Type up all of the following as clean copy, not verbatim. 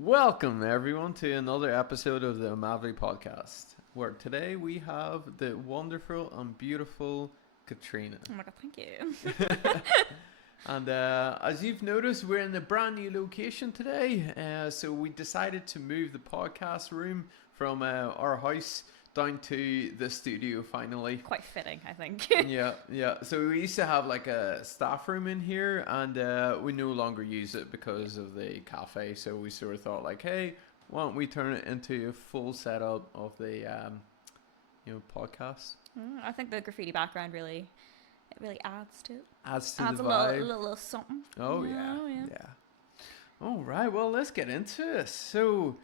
Welcome everyone to another episode of the Maverick podcast, where today we have the wonderful and beautiful Katrina. Oh my god, thank you. And as you've noticed, we're in a brand new location today. So we decided to move the podcast room from our house down to the studio finally. Quite fitting, I think. Yeah. So we used to have like a staff room in here, and we no longer use it because of the cafe. So we sort of thought like, hey, why don't we turn it into a full setup of the podcast? I think the graffiti background really adds to it. Adds Adds the a vibe. little something. Oh yeah. All right. Well, let's get into this. So,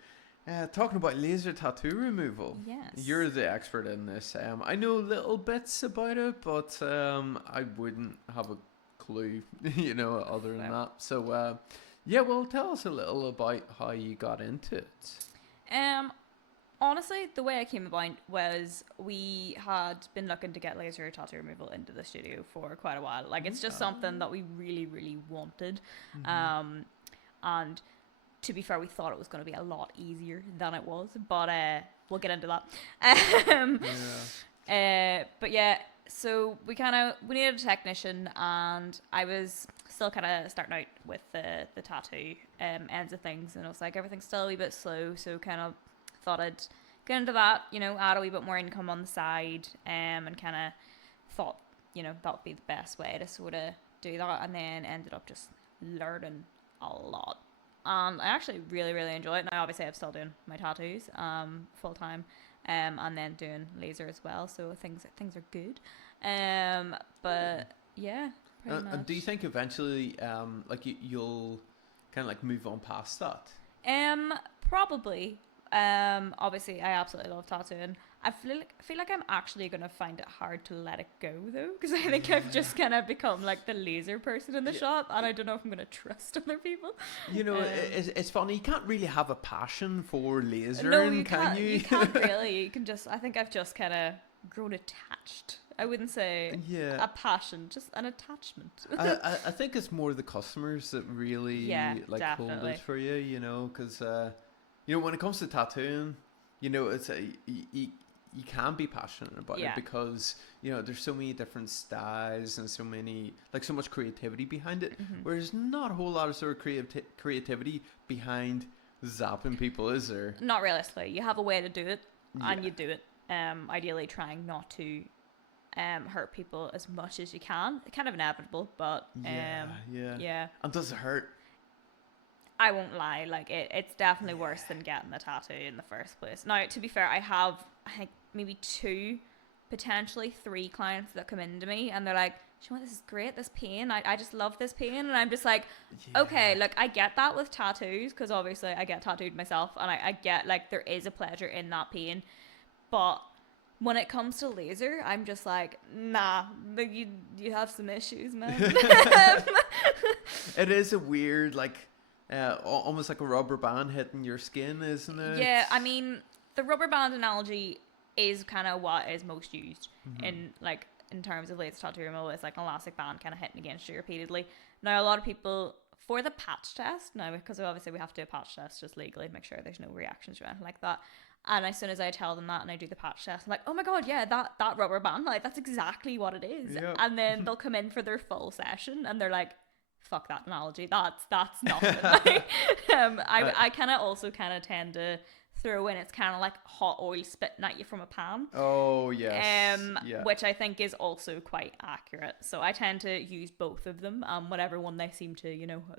talking about laser tattoo removal. Yes. You're the expert in this. I know little bits about it, but I wouldn't have a clue, other than that. So, well, tell us a little about how you got into it. Honestly, the way I came about was we had been looking to get laser tattoo removal into the studio for quite a while. Like, it's just something that we really, really wanted. Mm-hmm. And to be fair, we thought it was going to be a lot easier than it was, but we'll get into that. But yeah, so we needed a technician, and I was still kind of starting out with the tattoo ends of things, and it was like everything's still a wee bit slow, so kind of thought I'd get into that, add a wee bit more income on the side, and kind of thought, that would be the best way to sort of do that, and then ended up just learning a lot. I actually really, really enjoy it. Now, obviously, I'm still doing my tattoos full time, and then doing laser as well. So things are good. But yeah, pretty much. And do you think eventually, you'll kind of like move on past that? Probably. Obviously, I absolutely love tattooing. I feel like I'm actually gonna find it hard to let it go though, because I think I've just kind of become like the laser person in the shop, and I don't know if I'm gonna trust other people. It's funny. You can't really have a passion for lasering, no, you can can't, you? You can't really. You can just. I think I've just kind of grown attached. I wouldn't say a passion, just an attachment. I think it's more the customers that really hold definitely. it for you, because when it comes to tattooing, it's you can be passionate about it because there's so many different styles and so much creativity behind it. Mm-hmm. Whereas not a whole lot of sort of creativity behind zapping people, is there? Not realistically. You have a way to do it, and you do it. Ideally, trying not to hurt people as much as you can. It's kind of inevitable, but yeah. And does it hurt? I won't lie, like it's definitely worse than getting the tattoo in the first place. Now, to be fair, I think maybe 2, potentially 3 clients that come into me, and they're like, "You know what, this is great, this pain, I just love this pain," and I'm just like, okay, look, I get that with tattoos, because obviously I get tattooed myself, and I get like there is a pleasure in that pain, but when it comes to laser, I'm just like, nah, you have some issues, man. It is a weird, almost like a rubber band hitting your skin, isn't it? Yeah, I mean, the rubber band analogy is kind of what is most used in terms of laser tattoo removal. It's like an elastic band kind of hitting against you repeatedly. Now, a lot of people, for the patch test, now, because obviously we have to do a patch test just legally to make sure there's no reactions or anything like that. And as soon as I tell them that and I do the patch test, I'm like, oh my god, yeah, that rubber band, like, that's exactly what it is. Yep. And then they'll come in for their full session and they're like, fuck that analogy, that's nothing. I kind of also kind of tend to throw in, it's kind of like hot oil spitting at you from a pan. Oh yes. Which I think is also quite accurate. So I tend to use both of them. Whatever one they seem to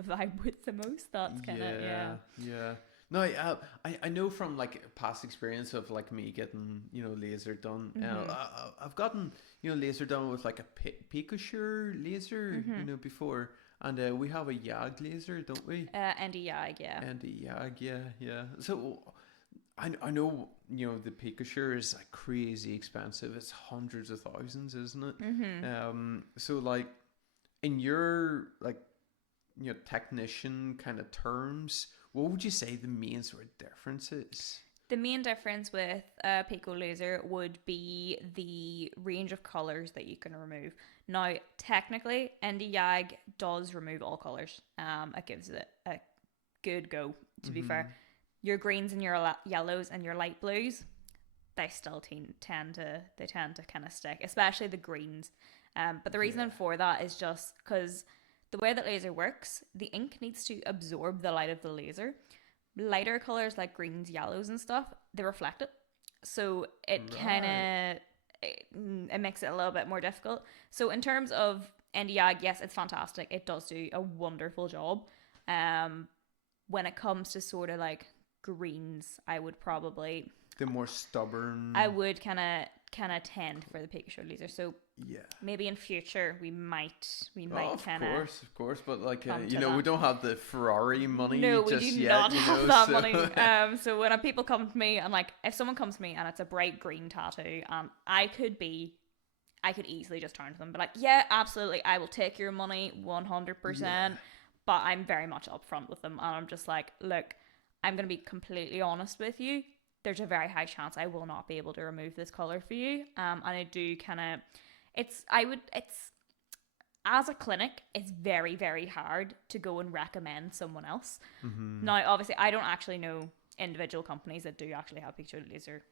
vibe with the most. That's kind of yeah. No, I know from like past experience of like me getting laser done. I've gotten laser done with like a Picasure laser before. And we have a YAG laser, don't we? ND YAG, yeah. ND YAG, yeah. So I know, the Picasure is like crazy expensive. It's hundreds of thousands, isn't it? Mm-hmm. So like in your technician kind of terms, what would you say the main sort of difference is? The main difference with a Pico laser would be the range of colours that you can remove. Now, technically, ND YAG does remove all colours. It gives it a good go, to be fair. your greens and your yellows and your light blues, they still tend to kind of stick, especially the greens. But the reason Yeah. for that is just because the way that laser works, the ink needs to absorb the light of the laser. Lighter colors like greens, yellows, and stuff, they reflect it, so it kind Right. of it makes it a little bit more difficult. So in terms of NDIAG, yes, it's fantastic. It does do a wonderful job. Um, when it comes to sort of like greens, The more I stubborn. would kind of tend for the Pikachu laser. So Yeah. maybe in future we might Oh, kind of of course, but like come to we that. don't have the Ferrari money No, we do just not yet, have that so money. So when people come to me and like, if someone comes to me and it's a bright green tattoo, I could easily just turn to them, and be like, yeah, absolutely, I will take your money, yeah, 100%. But I'm very much upfront with them, and I'm just like, look, I'm gonna be completely honest with you. There's a very high chance I will not be able to remove this color for you. And I do kind of, it's as a clinic, it's very, very hard to go and recommend someone else. mm-hmm. Now, obviously, I don't actually know individual companies that do actually have picture laser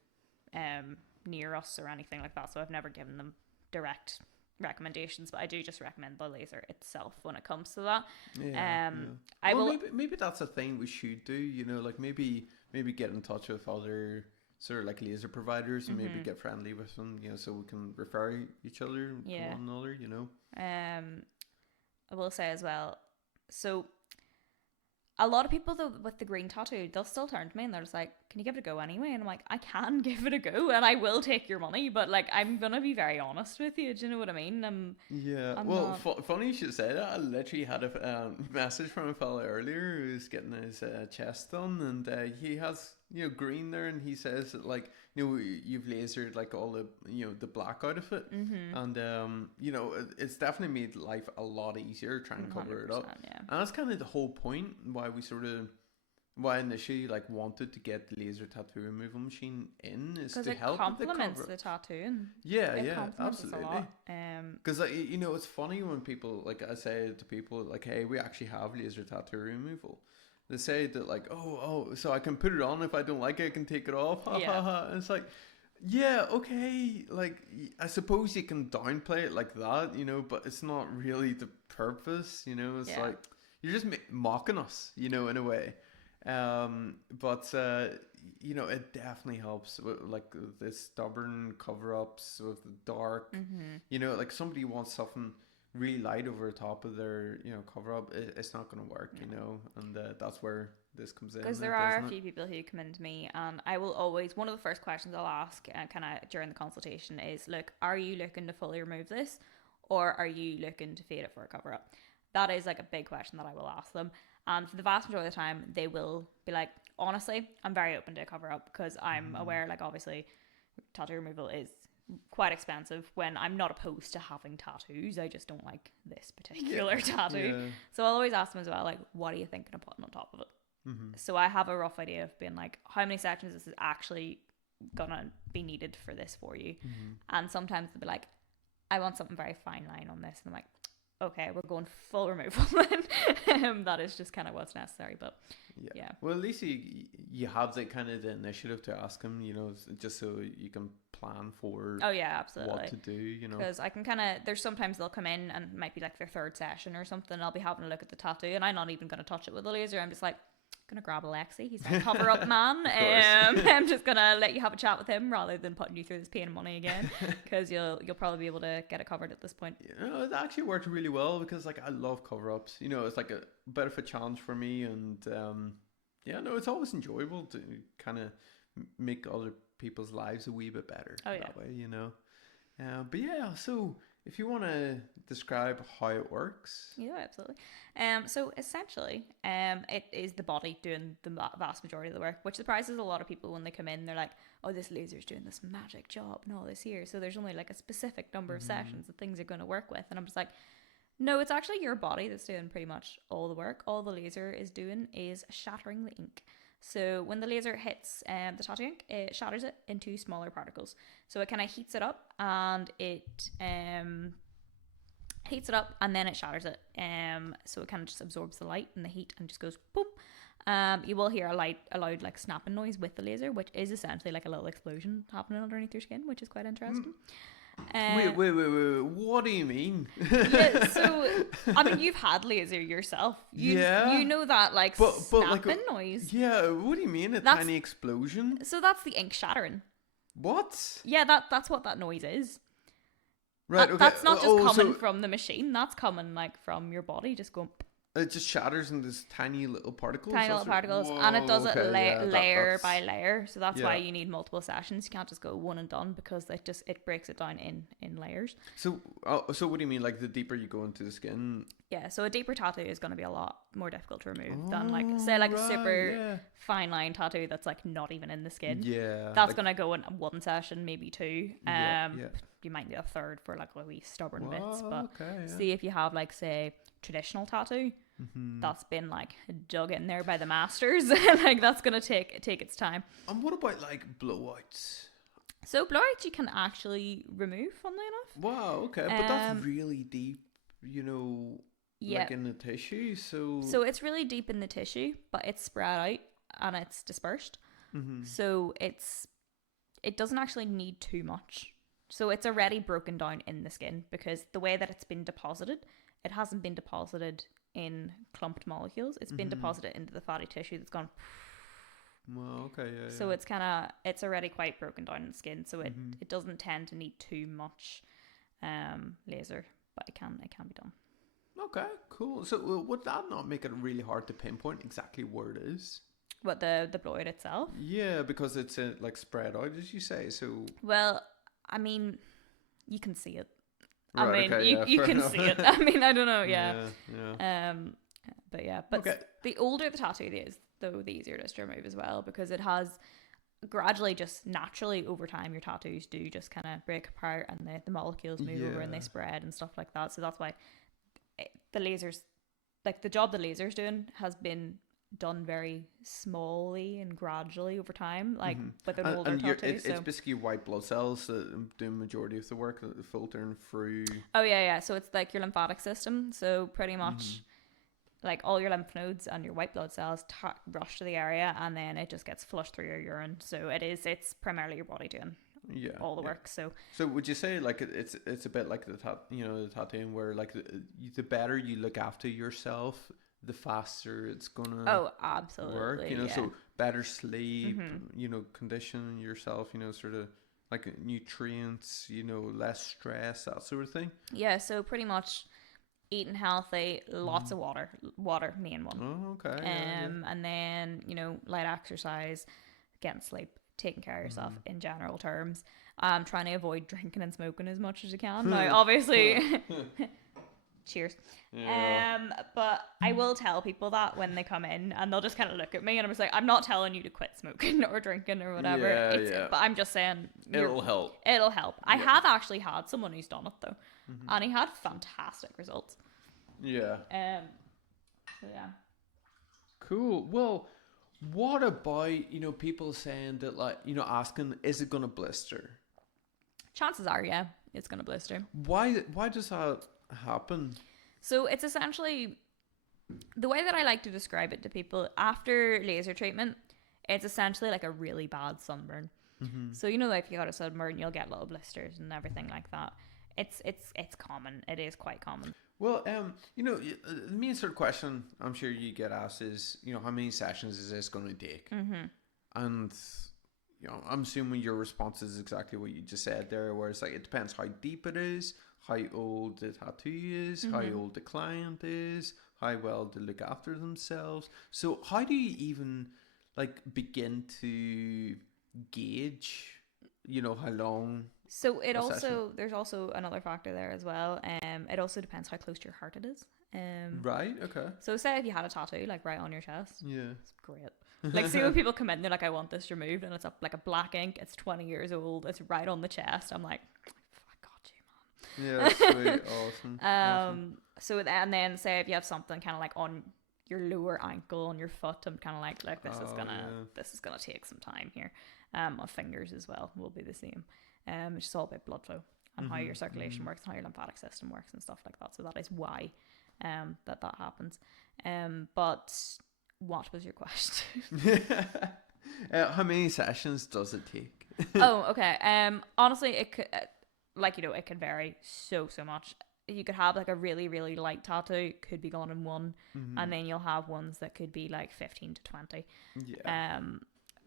near us or anything like that, so I've never given them direct recommendations, but I do just recommend the laser itself when it comes to that. Yeah, Um, yeah. I Well, will. maybe that's a thing we should do. Like maybe get in touch with other sort of like laser providers and maybe Mhm. get friendly with them. So we can refer each other to Yeah. one another. I will say as well. So a lot of people though with the green tattoo, they'll still turn to me and they're just like, "Can you give it a go anyway?" And I'm like, "I can give it a go, and I will take your money, but like, I'm gonna be very honest with you. Do you know what I mean? Yeah, I'm well, not." funny you should say that. I literally had a message from a fella earlier who's getting his chest done, and he has green there, and he says that like you've lasered like all the the black out of it, Mhm. and it's definitely made life a lot easier trying to cover it up, 100%. Yeah. and that's kind of the whole point why we sort of why I initially like wanted to get the laser tattoo removal machine in is Because to it help with the complements cover the ups. tattoo, and Yeah, it yeah, complements us a absolutely. lot. Because it's funny when people like I say to people like, "Hey, we actually have laser tattoo removal." They say that like, "Oh, so I can put it on if I don't like it, I can take it off." Ha Yeah. ha ha. And it's like, yeah, okay. Like I suppose you can downplay it like that, but it's not really the purpose. It's Yeah. like you're just mocking us, in a way. But it definitely helps with like the stubborn cover-ups with the dark. Mhm. Like somebody wants something really light over the top of their cover-up. It's not going to work, and that's where this comes in, Because there are a doesn't it? few people who come into me, and I will always, one of the first questions I'll ask kind of during the consultation is, look, are you looking to fully remove this, or are you looking to fade it for a cover up? That is like a big question that I will ask them. And for the vast majority of the time, they will be like, honestly, I'm very open to a cover up because I'm Mm-hmm. aware, like, obviously, tattoo removal is quite expensive. When I'm not opposed to having tattoos, I just don't like this particular Yeah, tattoo. yeah. So I'll always ask them as well, like, what are you thinking of putting on top of it? Mm-hmm. So I have a rough idea of being like, how many sections this is actually gonna be needed for this for you. Mm-hmm. And sometimes they'll be like, I want something very fine line on this, and I'm like, okay, we're going full removal then. That is just kind of what's necessary. But Yeah. yeah. Well, at least you have the kind of the initiative to ask him, just so you can plan for Oh yeah, what absolutely. to do. Because I can kind of, there's sometimes they'll come in and it might be like their third session or something, and I'll be having a look at the tattoo and I'm not even going to touch it with a laser. I'm just like, gonna grab Alexi, he's my cover up man. Of course. I'm just gonna let you have a chat with him rather than putting you through this pain and money again, because you'll probably be able to get it covered at this point. It actually worked really well because like I love cover ups. It's like a bit of a challenge for me, and yeah, no, it's always enjoyable to kind of make other people's lives a wee bit better Oh yeah. that way. But yeah, so if you want to describe how it works. Yeah, absolutely. So essentially, it is the body doing the vast majority of the work, which surprises a lot of people when they come in. They're like, "Oh, this laser's doing this magic job and all this here." So there's only like a specific number of Mm-hmm. sessions that things are going to work with, and I'm just like, no, it's actually your body that's doing pretty much all the work. All the laser is doing is shattering the ink. So when the laser hits the tattoo ink, it shatters it into smaller particles. So it kind of heats it up, and it heats it up and then it shatters it. So it kind of just absorbs the light and the heat and just goes boom. You will hear a loud like snapping noise with the laser, which is essentially like a little explosion happening underneath your skin, which is quite interesting. Wait. What do you mean? Yeah, so I mean, you've had laser yourself. You know that like snapping noise. Yeah, what do you mean That's- tiny explosion? So that's the ink shattering. What? Yeah, that's what that noise is. Right, okay. That's not just coming from the machine. That's coming like from your body, just going. It just shatters into this tiny little particles. Tiny little particles, Whoa, and it does it layer that's... by layer. So that's Yeah. why you need multiple sessions. You can't just go one and done because it breaks it down in layers. So what do you mean? Like the deeper you go into the skin? Yeah, so a deeper tattoo is going to be a lot more difficult to remove than like say like a super fine line tattoo that's like not even in the skin. Yeah, that's like, going to go in one session, maybe two. Yeah. You might need a third for like wee stubborn bits, but yeah. see if you have like say traditional tattoo. That's been like dug in there by the masters. Like that's gonna take its time. And what about like blowouts? So blowouts you can actually remove, funnily enough. Wow, okay, but that's really deep, like in the tissue. So it's really deep in the tissue, but it's spread out and it's dispersed. So it doesn't actually need too much. So it's already broken down in the skin because the way that it's been deposited, it hasn't been deposited in clumped molecules. It's been deposited into the fatty tissue that's gone. Well, okay, yeah. So it's already quite broken down in the skin. So it doesn't tend to need too much laser, but it can be done. Okay, cool. So would that not make it really hard to pinpoint exactly where it is? What, the blowout itself? Yeah, because it's like spread out, as you say. So well, I mean, you can see it. Right, I mean, you can see it. I mean, I don't know, yeah. But okay. The older the tattoo is, though, the easier it is to remove as well, because it has gradually, just naturally over time, your tattoos do just kind of break apart and the molecules move over and they spread and stuff like that. So that's why the lasers, like the job the laser's doing, has been done very smallly and gradually over time, like with an older tattoo. It's basically white blood cells that do the majority of the work, that filtering through. Oh yeah. So it's like your lymphatic system. So pretty much like all your lymph nodes and your white blood cells rush to the area, and then it just gets flushed through your urine. So it's primarily your body doing all the work. So would you say like it's a bit like the tattooing, where like the better you look after yourself, the faster it's gonna absolutely work, so better sleep, condition yourself, sort of like nutrients, less stress, that sort of thing. Yeah, so pretty much eating healthy, lots of water, main one. Oh, okay. And then light exercise, getting sleep, taking care of yourself in general terms, trying to avoid drinking and smoking as much as you can. Now obviously cheers. Yeah. But I will tell people that when they come in, and they'll just kind of look at me, and I'm just like, I'm not telling you to quit smoking or drinking or whatever. But I'm just saying it'll help. I have actually had someone who's done it though, and he had fantastic results. Yeah. So yeah. Cool. Well, what about people saying that, like, asking, is it gonna blister? Chances are, yeah, it's gonna blister. Why does that happen? So it's essentially, the way that I like to describe it to people, after laser treatment, it's essentially like a really bad sunburn. So like if you got a sunburn, you'll get little blisters and everything like that. It's common. It is quite common. Well, the main sort of question I'm sure you get asked is, how many sessions is this going to take? And I'm assuming your response is exactly what you just said there, where it's like, it depends how deep it is, how old the tattoo is, how old the client is, how well they look after themselves. So how do you even like begin to gauge, how long? So there's also another factor there as well. It also depends how close to your heart it is. Right. Okay. So say if you had a tattoo like right on your chest, it's great. Like, see when people come in, they're like, I want this removed, and it's up like a black ink. It's 20 years old. It's right on the chest. I'm like, I got you, man. Yeah, that's sweet. Awesome. So and then say if you have something kind of like on your lower ankle, on your foot, I'm kind of like this is gonna take some time here. My fingers as well will be the same. It's just all about blood flow and how your circulation works and how your lymphatic system works and stuff like that. So that is why that happens. But What was your question? How many sessions does it take? Oh, okay. Honestly, it could, like, it can vary so much. You could have like a really really light tattoo, could be gone in one, and then you'll have ones that could be like 15 to 20. Yeah.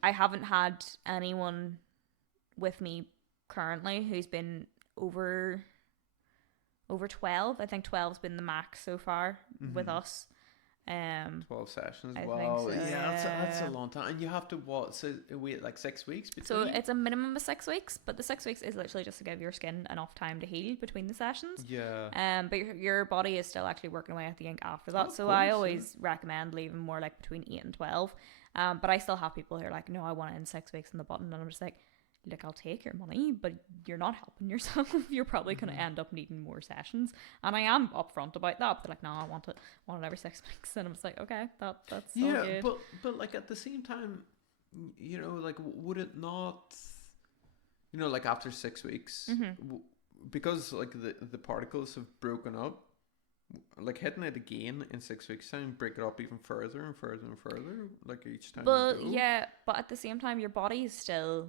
I haven't had anyone with me currently who's been over 12. I think 12's been the max so far with us. 12 sessions. I Wow. think so, Yeah, that's a yeah. long time. And you have to what? So wait like 6 weeks So between? it's a minimum of 6 weeks, but the 6 weeks is literally just to give your skin enough time to heal between the sessions. Yeah. But your body is still actually working away at the ink after that. Of So course, I yeah. always recommend leaving more like between 8 and 12. But I still have people who are like, no, I want it in 6 weeks in the button, and I'm just like, look, I'll take your money, but you're not helping yourself. You're probably going to end up needing more sessions, and I am upfront about that. But they're like, no, I want it every 6 weeks, and I'm just like, okay, that's all Yeah, good. but like at the same time, like would it not, like after 6 weeks, because like the particles have broken up, like hitting it again in 6 weeks time, break it up even further and further and further, like each time But you go, yeah, but at the same time, your body is still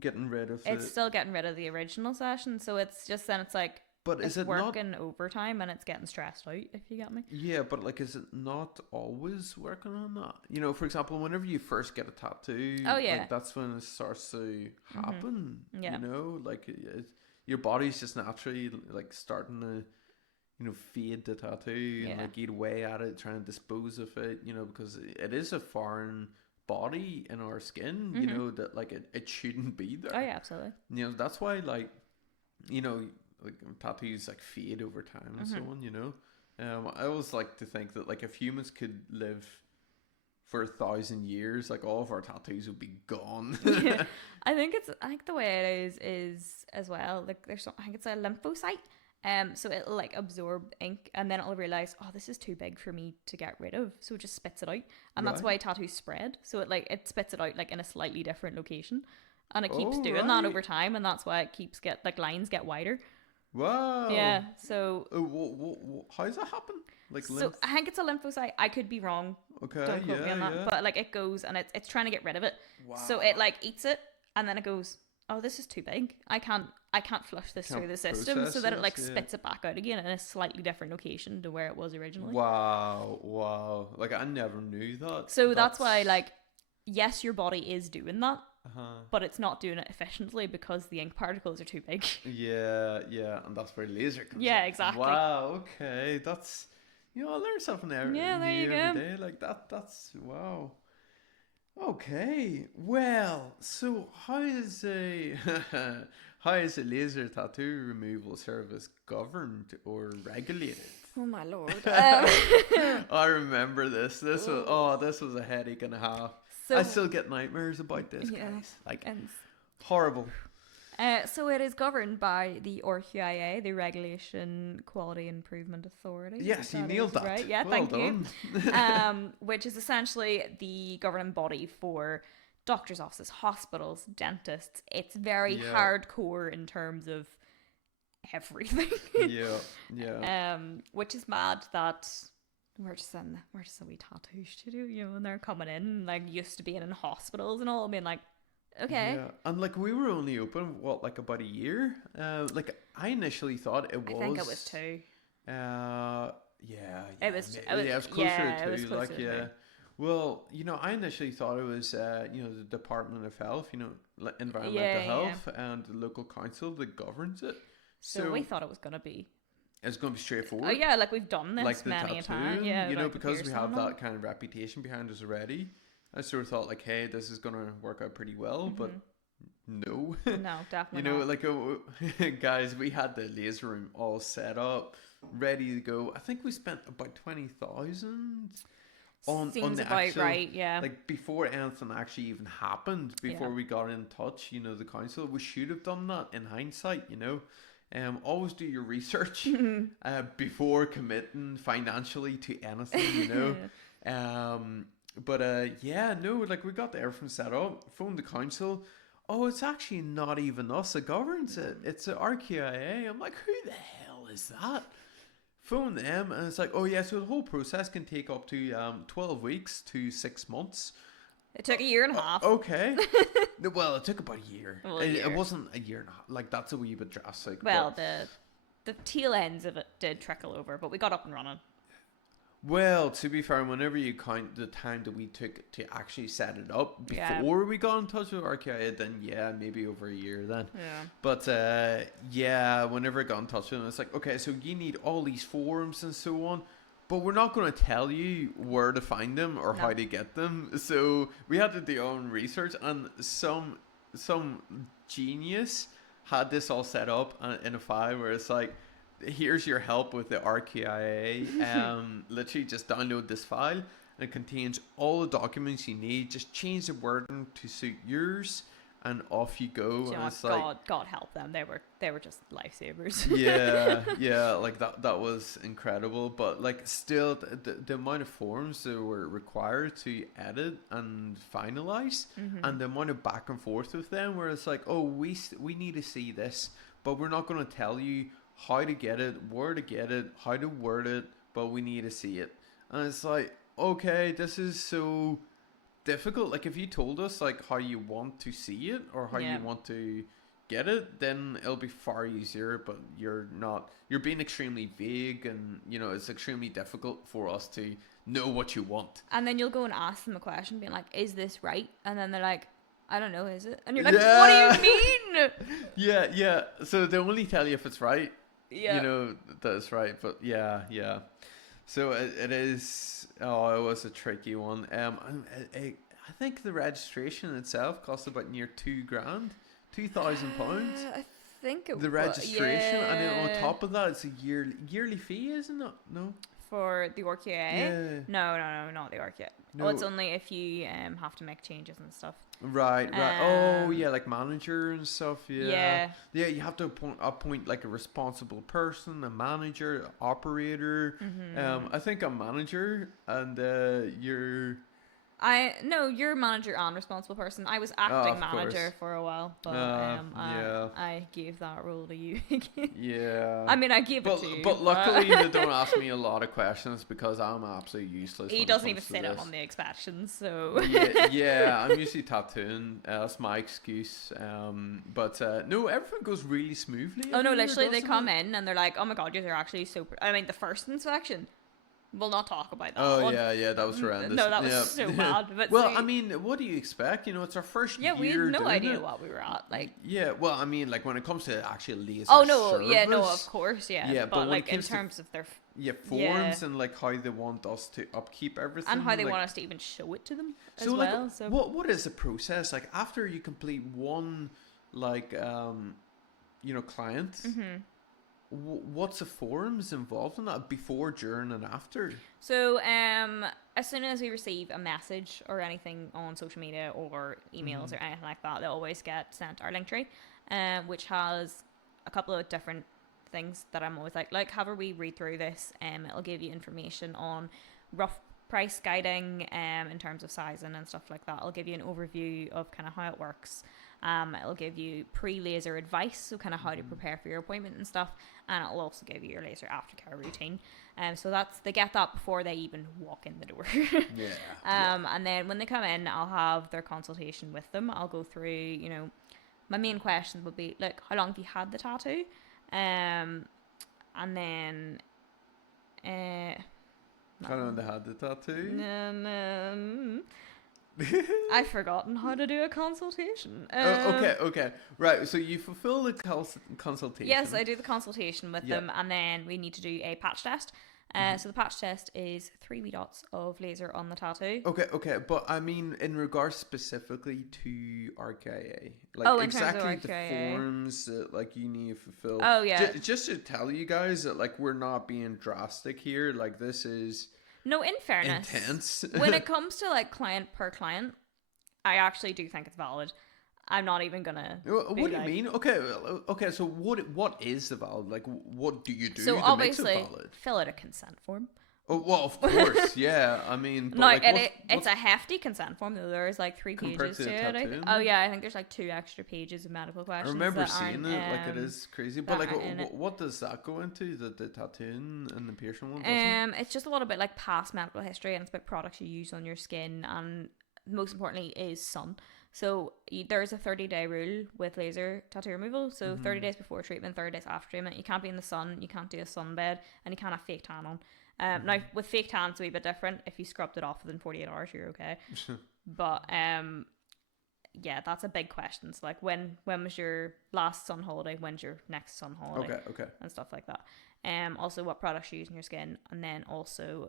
getting rid of it's still getting rid of the original session. So it's just then it's like But it's is it not? working overtime and it's getting stressed out. If you get me. Yeah, but like, is it not always working on that? For example, whenever you first get a tattoo, Oh, yeah. like that's when it starts to happen. Yeah. Like your body's just naturally like starting to, fade the tattoo and Yeah. like eat away at it, trying to dispose of it. Because it is a foreign body in our skin. That like it shouldn't be there. Oh yeah, absolutely. That's why like, like tattoos like fade over time and so on. I always like to think that like if humans could live for 1,000 years, like all of our tattoos would be gone. Yeah. I think the way it is as well. Like I think it's a lymphocyte. So it'll like absorb ink, and then it'll realize, oh, this is too big for me to get rid of, so it just spits it out, and that's why tattoos spread. So it spits it out like in a slightly different location, and it keeps doing that over time, and that's why it keeps lines get wider. Wow. Yeah. So. How does that happen? Like So I think it's a lymphocyte. I could be wrong. Okay. Don't quote me on that. Yeah. But like it goes and it's trying to get rid of it. Wow. So it like eats it, and then it goes, oh, this is too big. I can't flush this through the system. So that it like spits it back out again in a slightly different location to where it was originally. Wow. Like I never knew that. So that's why like, yes, your body is doing that. Uh-huh. But it's not doing it efficiently because the ink particles are too big. Yeah, and that's where laser comes Yeah, in. exactly. Wow, okay, that's I learn something every day. Like that's wow. Okay, well, so how is a laser tattoo removal service governed or regulated? Oh my lord! I remember this. This was a headache and a half. So, I still get nightmares about this, guys. Like, and horrible. So it is governed by the RQIA, the Regulation Quality Improvement Authority. Yes, you nailed that. Right? Yeah, well thank done. you. Which is essentially the governing body for doctors' offices, hospitals, dentists. It's very hardcore in terms of everything. Yeah. Which is mad that we're just in a wee tattoo studio, and they're coming in like used to being in hospitals and all, being like, okay. Yeah, and like we were only open like about a year. Like I initially thought it was. I think it was 2. Yeah. It was closer to 2. It was closer like to 2. Well, I initially thought it was the Department of Health, environmental health, and the local council that governs it. So we thought it was gonna be. It's going to be straightforward. Oh yeah, like we've done this like many a time. tattoo, Yeah, because we have that kind of reputation behind us already. I sort of thought like, hey, this is going to work out pretty well, but no. No, definitely not. Like, guys, we had the laser room all set up, ready to go. I think we spent about 20,000 on the about actual, right, yeah. Like before anything actually even happened, before we got in touch, the council. We should have done that in hindsight, always do your research before committing financially to anything, like we got everything set up, phoned the council. Oh, it's actually not even us that governs it. It's a RQIA. I'm like, who the hell is that? phone them, and it's like, oh yeah, so the whole process can take up to 12 weeks to 6 months. It took a year and a half. Okay. Well, it took about a year. Well, It wasn't a year and a half. Like, that's a wee bit drastic. Well, the tail ends of it did trickle over, but we got up and running. Well, to be fair, whenever you count the time that we took to actually set it up before we got in touch with RKIA, then yeah, maybe over a year then. Yeah. But yeah, whenever I got in touch with them, it's like, okay, so you need all these forms and so on, but we're not going to tell you where to find them or how to get them. So we had to do our own research, and some genius had this all set up in a file where it's like, here's your help with the RKIA. Literally just download this file, and it contains all the documents you need. Just change the wording to suit yours, and off you go. And it's God help them. They were just lifesavers. yeah, like that was incredible. But like, still, the amount of forms that were required to edit and finalize, and the amount of back and forth with them, where it's like, oh, we need to see this, but we're not going to tell you how to get it, where to get it, how to word it, but we need to see it. And it's like, okay, this is so difficult. Like, if you told us like how you want to see it or how you want to get it, then it'll be far easier. But you're being extremely vague, and it's extremely difficult for us to know what you want. And then you'll go and ask them a question, being like, is this right? And then they're like, I don't know, is it? And you're like, what do you mean? Yeah. So they only tell you if it's right. Yeah. That's right. But yeah. So it is. Oh, it was a tricky one. I think the registration itself cost about near £2,000, £2,000. I think it the registration, yeah. and then on top of that, it's a yearly fee, isn't it? No. For the RKA? Yeah. No, not the RKA. No. Well, it's only if you have to make changes and stuff. Right. Oh, yeah, like manager and stuff. Yeah. You have to appoint like a responsible person, a manager, operator. I think a manager, and you're. You're manager and responsible person. I was acting manager for a while, but I gave that role to you. Yeah. I mean, I gave it to you. But luckily, they don't ask me a lot of questions because I'm absolutely useless. He doesn't even sit up on the inspections, so. Yeah, I'm usually tattooing. That's my excuse. But no, everything goes really smoothly. Oh no, literally, they come in and they're like, "Oh my god, you're actually so." I mean, the first inspection. We'll not talk about that. Oh one. yeah, that was horrendous. No, that was so bad. But well, I mean, what do you expect? It's our first year. Yeah, we had no idea what we were at. Like. Yeah, well, I mean, like when it comes to actual laser. Oh no, service, yeah, no, of course, yeah. Yeah, but like in terms of their. Forms and like how they want us to upkeep everything, and how they want us to even show it to them as well. So what is the process like after you complete one like client? What's the forms involved in that before, during, and after? So, as soon as we receive a message or anything on social media or emails or anything like that, they always get sent our link tree, which has a couple of different things that I'm always like have a wee read through this. It'll give you information on rough price guiding, in terms of sizing and stuff like that. It'll give you an overview of kind of how it works. It'll give you pre-laser advice, so kind of how to prepare for your appointment and stuff, and it'll also give you your laser aftercare routine. So they get that before they even walk in the door. And then when they come in, I'll have their consultation with them. I'll go through, my main question would be like, how long have you had the tattoo? And then how long they had the tattoo? I've forgotten how to do a consultation. Okay. Right, so you fulfill the consultation. Yes, I do the consultation with them, and then we need to do a patch test. So the patch test is 3 wee dots of laser on the tattoo. Okay, but I mean in regards specifically to RKA, like exactly the forms that like you need to fulfill. Oh yeah. Just to tell you guys that like we're not being drastic here. Like this is. No, in fairness, intense. When it comes to like client per client, I actually do think it's valid. I'm not even gonna. What do you mean? Okay. So what is the valid? Like, what do you do? So to obviously, make it valid? fill out a consent form. Oh well, of course, yeah. I mean, but No, like, it's a hefty consent form though. There's like 3 compared pages to to the it. Oh tattooing? yeah, I think there's like 2 extra pages of medical I questions remember that seeing aren't it. Like, it is crazy. But that like, aren't in it. what does that go into? The tattooing and the piercing one doesn't? It's just a little bit like past medical history, and it's about products you use on your skin, and most importantly is sun. So there's a 30-day rule with laser tattoo removal. So 30 days before treatment, 30 days after treatment. You can't be in the sun, you can't do a sunbed, and you can't have fake tan on. Now with fake tan, it's a wee bit different. If you scrubbed it off within 48 hours, you're okay. But yeah, that's a big question. So like, when was your last sun holiday? When's your next sun holiday? Okay. And stuff like that. Also what products you use in your skin, and then also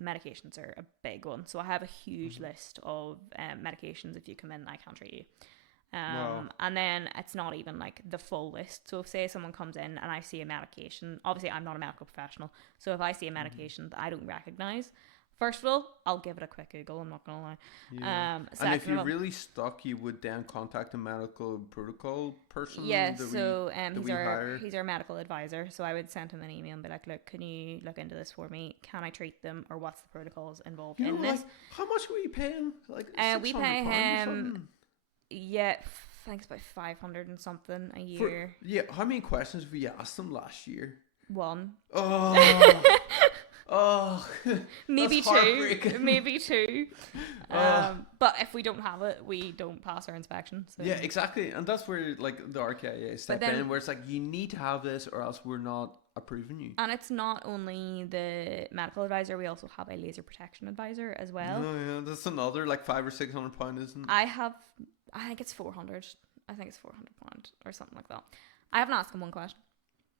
medications are a big one. So I have a huge list of medications. If you come in, I can't treat you. Wow. And then it's not even like the full list. So if say someone comes in and I see a medication, obviously I'm not a medical professional, so if I see a medication that I don't recognize, first of all, I'll give it a quick Google. I'm not gonna lie. Yeah. And if Second you're of all, really stuck, you would then contact a medical protocol person. yeah, that so that he's we our hire. he's our medical advisor. So I would send him an email and be like, look, can you look into this for me? Can I treat them, or what's the protocols involved You know, in this? like, how much were you paying? Like, We £600 pay or him, something? yeah, I think it's about 500 and something a year. Yeah, how many questions have you asked them last year? One. Oh, oh, Maybe that's two, heartbreaking. maybe two. Oh. But if we don't have it, we don't pass our inspection. So. Yeah, exactly, and that's where like the RKA step then- in, where it's like you need to have this, or else we're not approving you. And it's not only the medical advisor; we also have a laser protection advisor as well. Oh yeah, that's another like £500 or £600, isn't it? I think it's 400. I think it's £400 or something like that. I haven't asked him one question.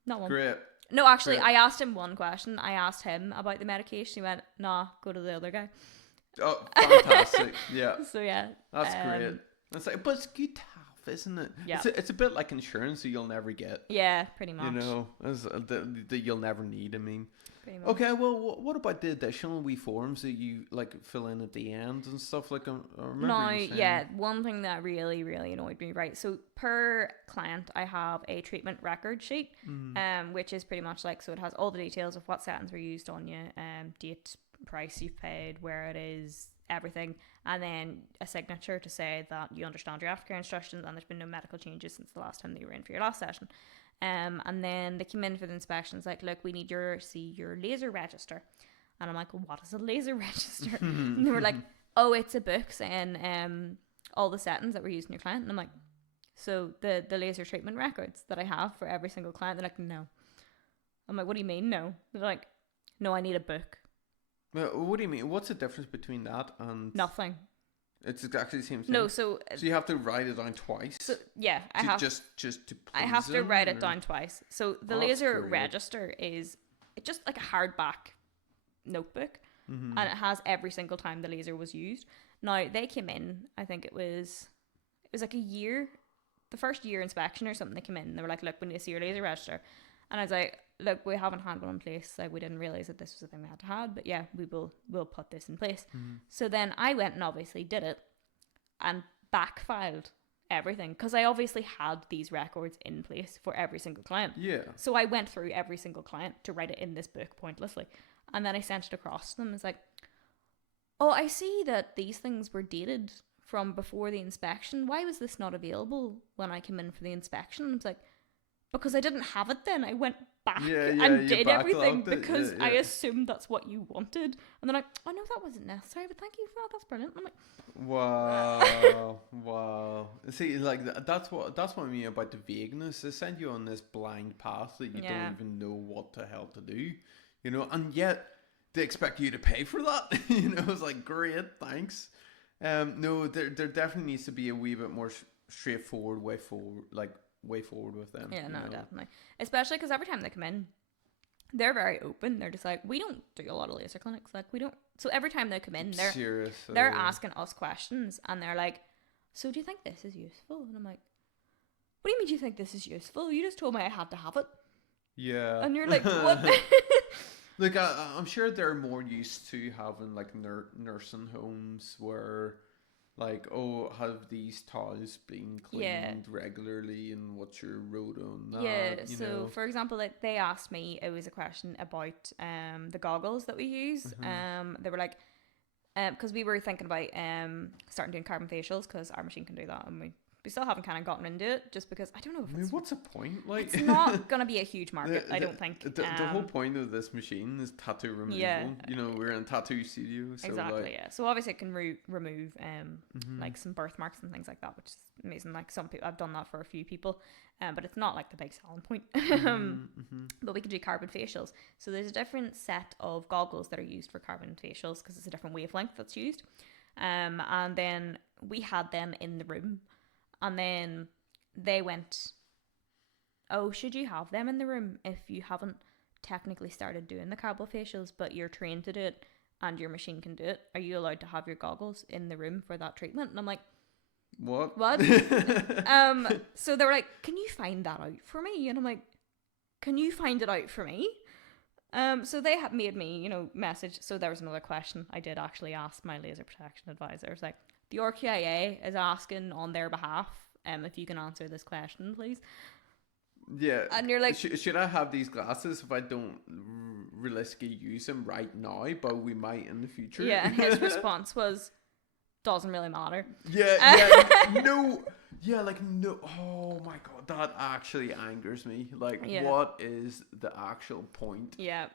Not one. Great. No, actually, Great. I asked him one question. I asked him about the medication. He went, "Nah, go to the other guy." Oh, fantastic. Yeah, So yeah, that's great. It's like, but it's good to have, isn't it? Yeah. It's a bit like insurance that you'll never get. Yeah, pretty much. You know, that you'll never need. I mean, Pretty much. okay. Well, what about the additional wee forms that you like fill in at the end and stuff? Like, I remember No, you saying. yeah, one thing that really, really annoyed me, right? So per client, I have a treatment record sheet, which is pretty much like, so it has all the details of what settings were used on you, date, price you've paid, where it is, everything, and then a signature to say that you understand your aftercare instructions and there's been no medical changes since the last time that you were in for your last session. And then they came in for the inspections, like, look, we need your laser register. And I'm like, what is a laser register? And they were like, oh, it's a book saying all the settings that were used in your client. And I'm like, so the laser treatment records that I have for every single client? They're like, no. I'm like, what do you mean no? They're like, no, I need a book. What do you mean? What's the difference between that and Nothing. It's exactly the same thing. No, so you have to write it down twice. So yeah, I have just to. I have to them, write it or- down twice. So the Oh, that's laser great. register is just like a hardback notebook, Mhm. and it has every single time the laser was used. Now they came in, I think it was like a year, the first year inspection or something. They came in and they were like, look, we need to see your laser register. And I was like, look, we haven't had one in place. Like, we didn't realize that this was a thing we had to have, but yeah, we'll put this in place. Mhm. So then I went and obviously did it and backfiled everything, because I obviously had these records in place for every single client. Yeah. So I went through every single client to write it in this book pointlessly. And then I sent it across to them. It's like, oh, I see that these things were dated from before the inspection. Why was this not available when I came in for the inspection? I was like, because I didn't have it then. I went back and you did everything backlogged it. because Yeah, I yeah. assumed that's what you wanted. And they're like, oh no, that wasn't necessary, but thank you for that. That's brilliant. And I'm like, Wow, wow. See, like that's what I mean about the vagueness. They send you on this blind path that you Yeah. don't even know what the hell to do, you know, and yet they expect you to pay for that. You know, it's like, great, thanks. No, there definitely needs to be a wee bit more straightforward way forward with them. yeah, you no, know? definitely. Especially because every time they come in, they're very open. They're just like, we don't do a lot of laser clinics. Like, we don't. So every time they come in, they're asking us questions, and they're like, so do you think this is useful? And I'm like, what do you mean, do you think this is useful? You just told me I had to have it. Yeah. And you're like, what? Look, I'm sure they're more used to having like nursing homes where like, oh, have these towels been Yeah. cleaned regularly, and what's your road on Yeah, that? You so know. for example, like they asked me, it was a question about the goggles that we use. They were like, because we were thinking about starting doing carbon facials because our machine can do that, and we still haven't kind of gotten into it just because I don't know if I mean, what's the point? Like, it's not gonna be a huge market. I the, don't think. the whole point of this machine is tattoo removal. Yeah, You know, we're in a tattoo studio, so exactly. like, Yeah, so obviously it can remove like some birthmarks and things like that, which is amazing. Like some people, I've done that for a few people, but it's not like the big selling point. But we can do carbon facials. So there's a different set of goggles that are used for carbon facials because it's a different wavelength that's used. And then we had them in the room, and then they went, oh, should you have them in the room if you haven't technically started doing the carbon facials, but you're trained to do it and your machine can do it? Are you allowed to have your goggles in the room for that treatment? And I'm like, what? So they were like, can you find that out for me? And I'm like, can you find it out for me? So they had made me, message. So there was another question I did actually ask my laser protection advisor. I was like, the RQIA is asking on their behalf, if you can answer this question, please. Yeah. And you're like, should I have these glasses if I don't realistically use them right now, but we might in the future? Yeah, and his response was, doesn't really matter. No. Yeah, like, no. Oh my god, that actually angers me. Like, what is the actual point? Yeah.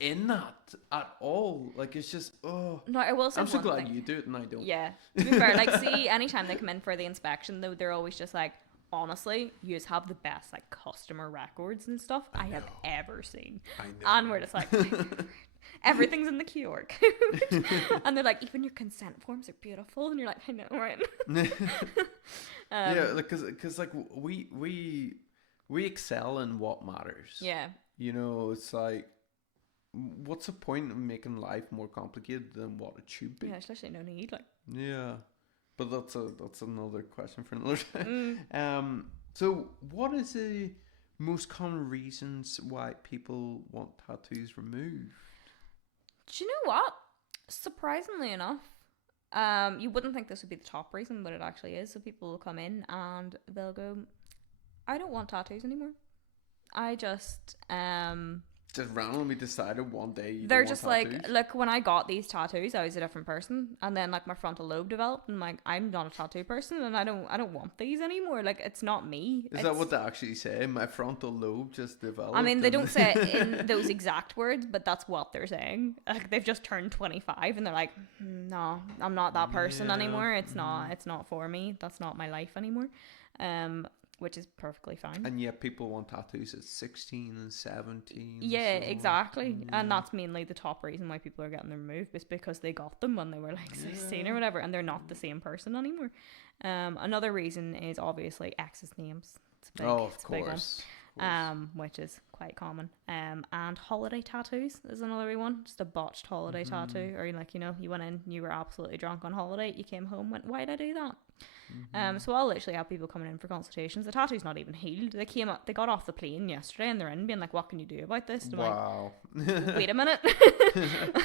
In that at all? Like, it's just, oh. No, I will say I'm so glad you do it and I don't. Yeah. To be fair, like, see, anytime they come in for the inspection, though, they're always just like, honestly, you just have the best, like, customer records and stuff I have ever seen. I know. And we're just like, everything's in the QR code. And they're like, even your consent forms are beautiful. And you're like, I know, right? Yeah, because like we excel in what matters. Yeah. It's like, what's the point of making life more complicated than what it should be? Yeah, there's literally no need. Like. Yeah, but that's another question for another time. So what is the most common reasons why people want tattoos removed? Do you know what? Surprisingly enough, you wouldn't think this would be the top reason, but it actually is. So people will come in and they'll go, I don't want tattoos anymore. I just randomly decided one day they're just tattoos? like, look, when I got these tattoos, I was a different person, and then like my frontal lobe developed, and like I'm not a tattoo person, and I don't want these anymore. Like, it's not me. Is that what they actually say? My frontal lobe just developed. I mean, they don't say it in those exact words, but that's what they're saying. Like, they've just turned 25, and they're like, no, I'm not that person anymore. It's not for me. That's not my life anymore. Which is perfectly fine. And yet people want tattoos at 16 and 17. Yeah, exactly. And that's mainly the top reason why people are getting them removed, is because they got them when they were like 16 or whatever, and they're not the same person anymore. Another reason is obviously exes' names. It's big, of course. Which is quite common. And holiday tattoos is another one. Just a botched holiday tattoo, or like, you went in, you were absolutely drunk on holiday, you came home, went, why did I do that? So I'll literally have people coming in for consultations. The tattoo's not even healed. They got off the plane yesterday and they're in being like, what can you do about this? And wow. Like, wait a minute.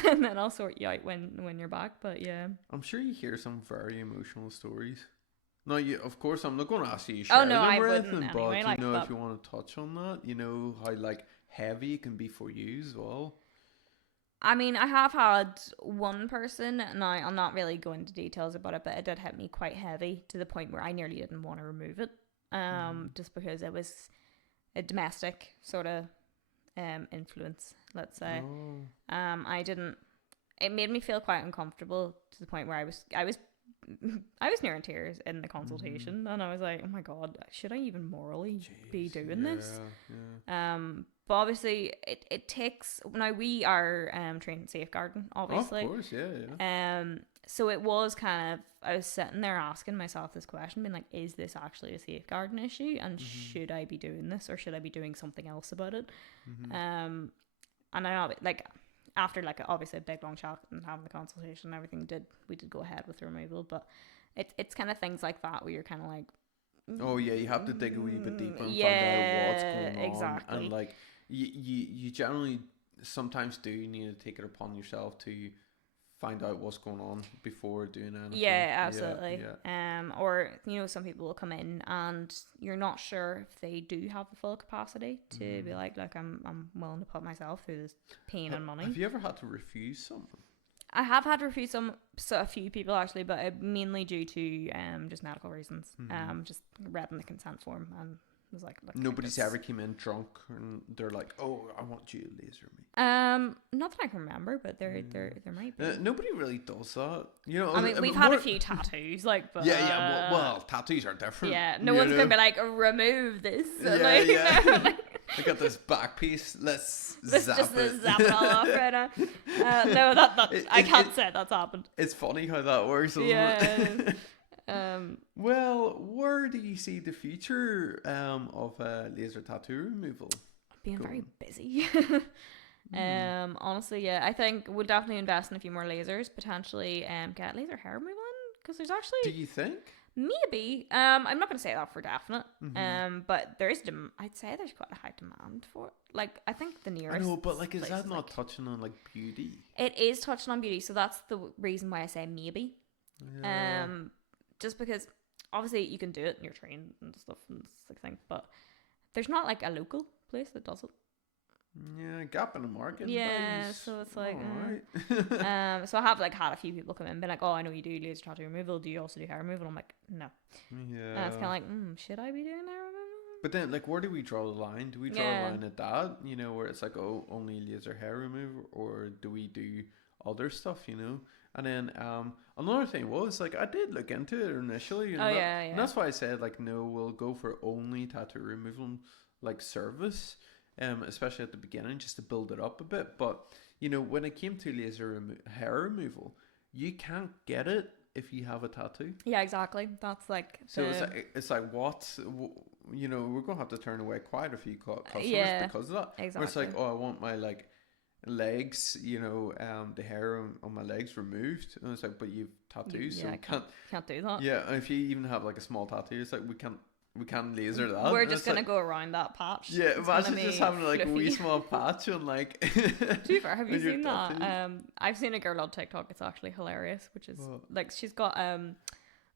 And then I'll sort you out when you're back. But yeah, I'm sure you hear some very emotional stories. No, of course I'm not going to ask you to share them I or wouldn't anything, anyway, but if you want to touch on that, how like heavy it can be for you as well. I mean, I have had one person, now I'm not really going into details about it, but it did hit me quite heavy to the point where I nearly didn't want to remove it, just because it was a domestic sort of influence, let's say. It made me feel quite uncomfortable to the point where I was near in tears in the consultation, and I was like, oh my god, should I even morally be doing this? Yeah. But obviously it takes, now we are trained in safeguarding, obviously. Of course, yeah. So it was kind of, I was sitting there asking myself this question, being like, is this actually a safeguarding issue, and should I be doing this, or should I be doing something else about it? And I know, like, after like obviously a big long chat and having the consultation and everything, we did go ahead with the removal, but it's kind of things like that where you're kind of like, oh yeah, you have to dig a wee bit deeper and find out what's going on. Exactly. And like you generally sometimes do need to take it upon yourself to find out what's going on before doing anything. Yeah, absolutely. Yeah. Or some people will come in and you're not sure if they do have the full capacity to be like, look, I'm willing to put myself through this pain and money. Have you ever had to refuse someone? I have had to refuse a few people actually, but mainly due to just medical reasons. Just read in the consent form and was like, look, nobody's ever came in drunk and they're like, oh, I want you to laser me. Not that I can remember, but there might be. Nobody really does that. I mean, we've had a few tattoos, like, but yeah. Well, tattoos are different. Yeah, no one's gonna be like, remove this. Yeah. No, I got this back piece. Let's zap it all off right now. No, that I can't say that's happened. It's funny how that works, isn't it? Well, where do you see the future of laser tattoo removal? Being very busy. Honestly, yeah, I think we'll definitely invest in a few more lasers. Potentially, get laser hair removal in, because there's actually. Do you think? Maybe. I'm not going to say that for definite. But there is I'd say there's quite a high demand for it. Like, I think the nearest. I know, but like, is that not touching on like beauty? It is touching on beauty, so that's the reason why I say maybe. Yeah. Just because obviously you can do it and you're trained and stuff and this thing, but there's not like a local place that does it. Yeah, gap in the market. Yeah, buddies. so it's like, right. so I have like had a few people come in and be like, oh, I know you do laser tattoo removal. Do you also do hair removal? I'm like, no. Yeah. And it's kind of like, should I be doing hair removal? But then, like, where do we draw the line? Do we draw a line at that? You know, where it's like, oh, only laser hair removal, or do we do other stuff? You know. And then another thing was, like, I did look into it initially. And and that's why I said, like, no, we'll go for only tattoo removal, like, service, especially at the beginning, just to build it up a bit. But, you know, when it came to laser hair removal, you can't get it if you have a tattoo. Yeah, exactly. That's like. So it's like what, you know, we're going to have to turn away quite a few customers because of that. Exactly. Where it's like, oh, I want my, like, legs, you know, the hair on my legs removed, and it's like, but you've tattoos, so can't do that. Yeah, and if you even have like a small tattoo, it's like we can't laser that. We're just gonna go around that patch. Yeah, imagine just having like a wee small patch on like. To be fair, have you seen that? I've seen a girl on TikTok. It's actually hilarious, which is like she's got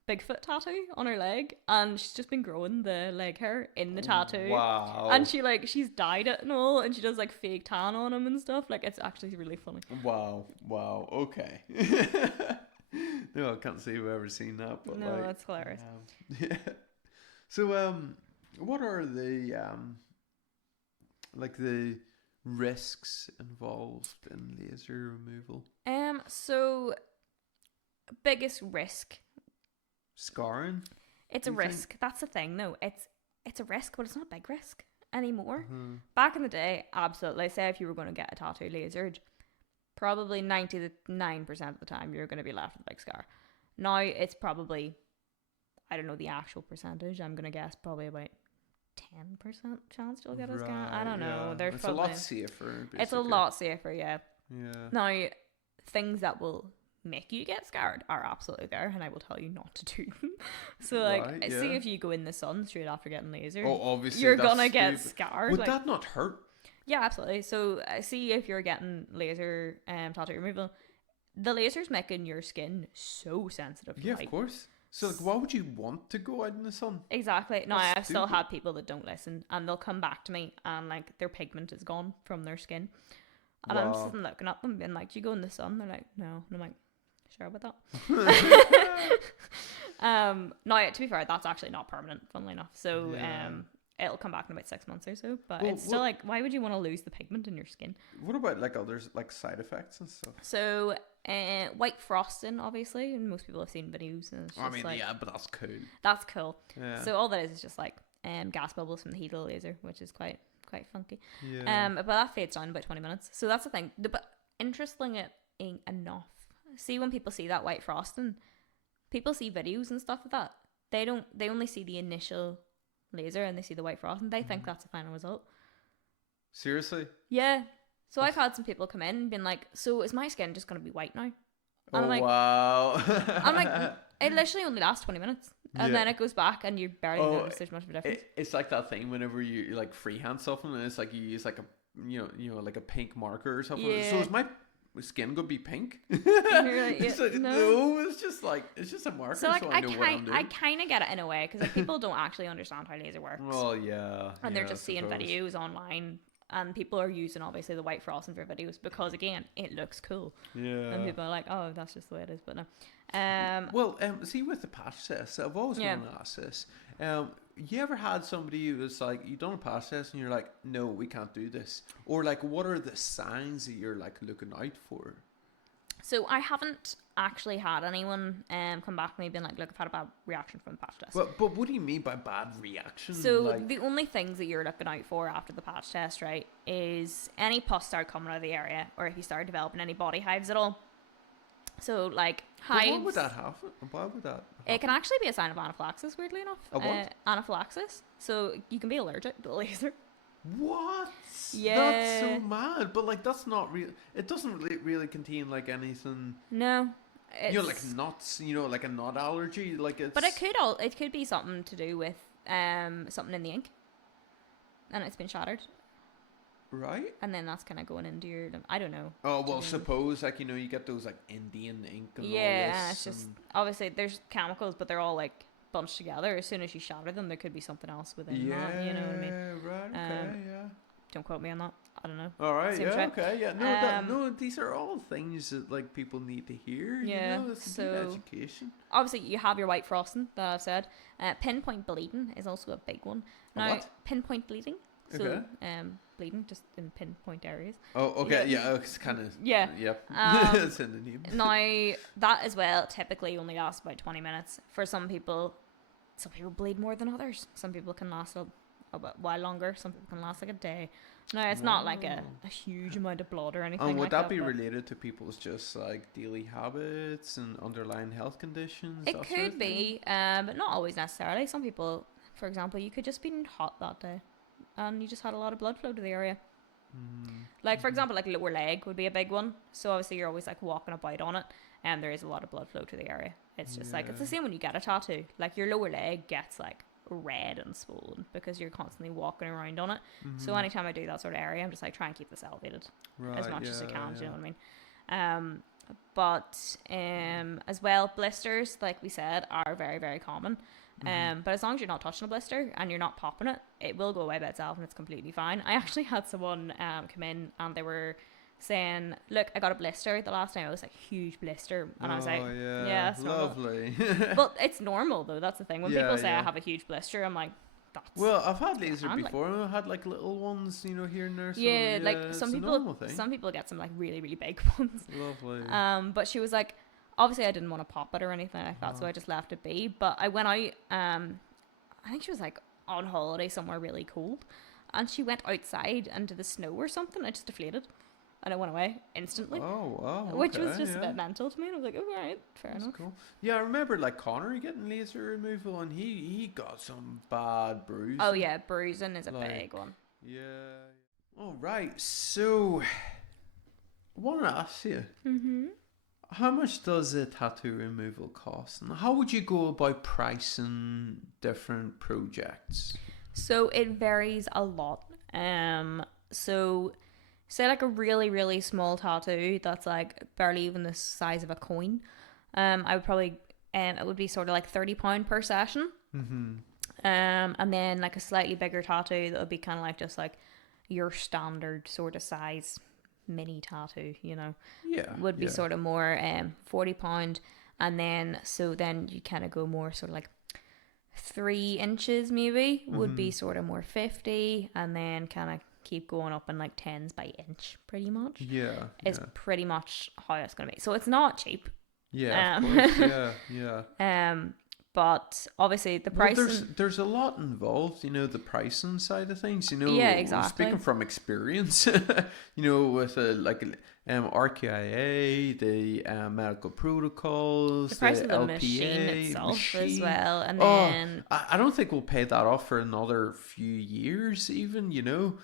Bigfoot tattoo on her leg, and she's just been growing the leg hair in the tattoo. Wow. And she's dyed it and all, and she does like fake tan on him and stuff. Like, it's actually really funny. Wow. Okay. No, I can't say I've ever seen that, but no, that's hilarious. Yeah. So what are the like the risks involved in laser removal? So biggest risk. Scarring? It's a risk. That's the thing, though. It's a risk, but it's not a big risk anymore. Back in the day, absolutely. Say if you were going to get a tattoo lasered, probably 99% of the time you're going to be left with a big scar. Now it's probably, I don't know the actual percentage. I'm going to guess probably about 10% chance you'll get a scar. I don't know. There's it's probably, a lot safer. Basically. It's a lot safer, yeah. Yeah. Now, things that will make you get scarred are absolutely there, and I will tell you not to do them. So like, see if you go in the sun straight after getting lasered, obviously you're gonna get scarred. Would that not hurt? Yeah, absolutely. So see if you're getting laser tattoo removal, the laser's making your skin so sensitive. Yeah, of course. So like, why would you want to go out in the sun? Exactly. Now I've still had people that don't listen, and they'll come back to me and like their pigment is gone from their skin, and I'm just looking at them being like, "Do you go in the sun?" They're like, "No," and I'm like, sure about that. Now, to be fair, that's actually not permanent, funnily enough. So it'll come back in about 6 months or so. But it's still like, why would you want to lose the pigment in your skin? What about like others, like side effects and stuff? So white frosting, obviously, and most people have seen videos. And it's just but that's cool. That's cool. Yeah. So all that is just like gas bubbles from the heat of the laser, which is quite funky. Yeah. But that fades down in about 20 minutes. So that's the thing. But interestingly enough, see when people see that white frosting, people see videos and stuff of that. They only see the initial laser and they see the white frosting. They think that's the final result. Seriously? Yeah. So I've had some people come in and been like, so is my skin just going to be white now? And I'm like, wow. I'm like, it literally only lasts 20 minutes. And then it goes back and you barely notice there's much of a difference. It's like that thing whenever you like freehand something and it's like you use like a, you know, like a pink marker or something. Yeah. So is skin gonna be pink? And you're like, It's yeah, like, no. no, it's just a marker, So like I know what I'm doing. I kind of get it in a way because like people don't actually understand how laser works, Well, yeah, and they're yeah, just I seeing suppose. videos online, and people are using obviously the white frosting for videos because again it looks cool, and Yeah. people are like, oh, that's just the way it is, but no. Well, see, with the patch test, I've always Yeah. wanted to ask this. You ever had somebody who was like, you done a patch test and you're like, no, we can't do this? Or like, what are the signs that you're like looking out for? So I haven't actually had anyone come back to me being like, look, I've had a bad reaction from the patch test. But what do you mean by bad reaction? So like, the only things that you're looking out for after the patch test, right, is any pus start coming out of the area, or if you start developing any body hives at all. So like but hives. what would that happen? Why would that happen? It can actually be a sign of anaphylaxis, weirdly enough. A what? Anaphylaxis. So you can be allergic to the laser. What? Yeah. That's so mad. But like, that's not real. It doesn't really contain like anything. No. You know, like nuts. You know, like a nut allergy. Like it's. But it could be something to do with something in the ink, and it's been shattered, Right. and then that's kind of going into your. I don't know. Oh well, suppose like you get those like Indian ink and all Yeah, this. and it's just obviously there's chemicals, but they're all like bunched together. As soon as you shatter them, there could be something else within that. You know what I mean? Right. Okay. Yeah. Don't quote me on that. I don't know. All right. Same Yeah. try. Okay. Yeah. No. These are all things that like people need to hear. Yeah, You know, it's a so- good education. Obviously, you have your white frosting that I've said. Pinpoint bleeding is also a big one. Now, what? pinpoint bleeding. So, Okay. bleeding just in pinpoint areas. Oh. Okay. Yeah. Yeah. It's kind of. Yeah. Yep. It's in the name. Now, that as well typically only lasts about 20 minutes. For some people bleed more than others. Some people can last a while longer. Some people can last like a day. Now, it's not like a huge amount of blood or anything And would like that be but related to people's just like daily habits and underlying health conditions? it that sort could of thing? be, but not always necessarily. Some people, for example, you could just be hot that day and you just had a lot of blood flow to the area. Like, for example, like lower leg would be a big one. So obviously you're always like walking about on it and there is a lot of blood flow to the area. It's just like, it's the same when you get a tattoo. Like your lower leg gets like red and swollen because you're constantly walking around on it. So anytime I do that sort of area, I'm just like, try and keep this elevated as much as I can. Do you know what I mean? But as well, blisters, like we said, are very, very common. But as long as you're not touching a blister and you're not popping it, it will go away by itself and it's completely fine. I actually had someone come in and they were saying, look, I got a blister the last time. It was like a huge blister, and I was like, yeah, that's lovely. but it's normal though. That's the thing. When people say I have a huge blister, I'm like, that's Well, I've had laser like- before, and I had like little ones, here and there. So, yeah, like it's some a people normal thing. some people get some like really, really big ones. Lovely. But she was like, obviously I didn't want to pop it or anything like that, so I just left it be. But I went out, I think she was like on holiday somewhere really cold, and she went outside into the snow or something. I just deflated, and it went away instantly. Oh wow. Which was okay, just a yeah. bit mental to me. And I was like, oh, all right, fair That's enough. cool. Yeah, I remember like Connor getting laser removal, and he got some bad bruises. Oh yeah, bruising is a Like- big one. Yeah. All right. So, I want to ask you, how much does a tattoo removal cost, and how would you go about pricing different projects? So it varies a lot. So say like a really, really small tattoo that's like barely even the size of a coin. I would probably it would be sort of like £30 per session. And then like a slightly bigger tattoo that would be kind of like just like your standard sort of size mini tattoo, Yeah. would be yeah. sort of more £40. And then so then you kind of go more sort of like 3 inches maybe would be sort of more 50, and then kind of keep going up in like tens by inch pretty much. Yeah. Is pretty much how it's gonna be. So it's not cheap. Yeah. Of course. Yeah. But obviously the Well, price. there's a lot involved, the pricing side of things. Yeah, exactly. Speaking from experience, with RQIA, the medical protocols, the price of the LPA, machine itself as machine. well, and Oh, then I don't think we'll pay that off for another few years, even.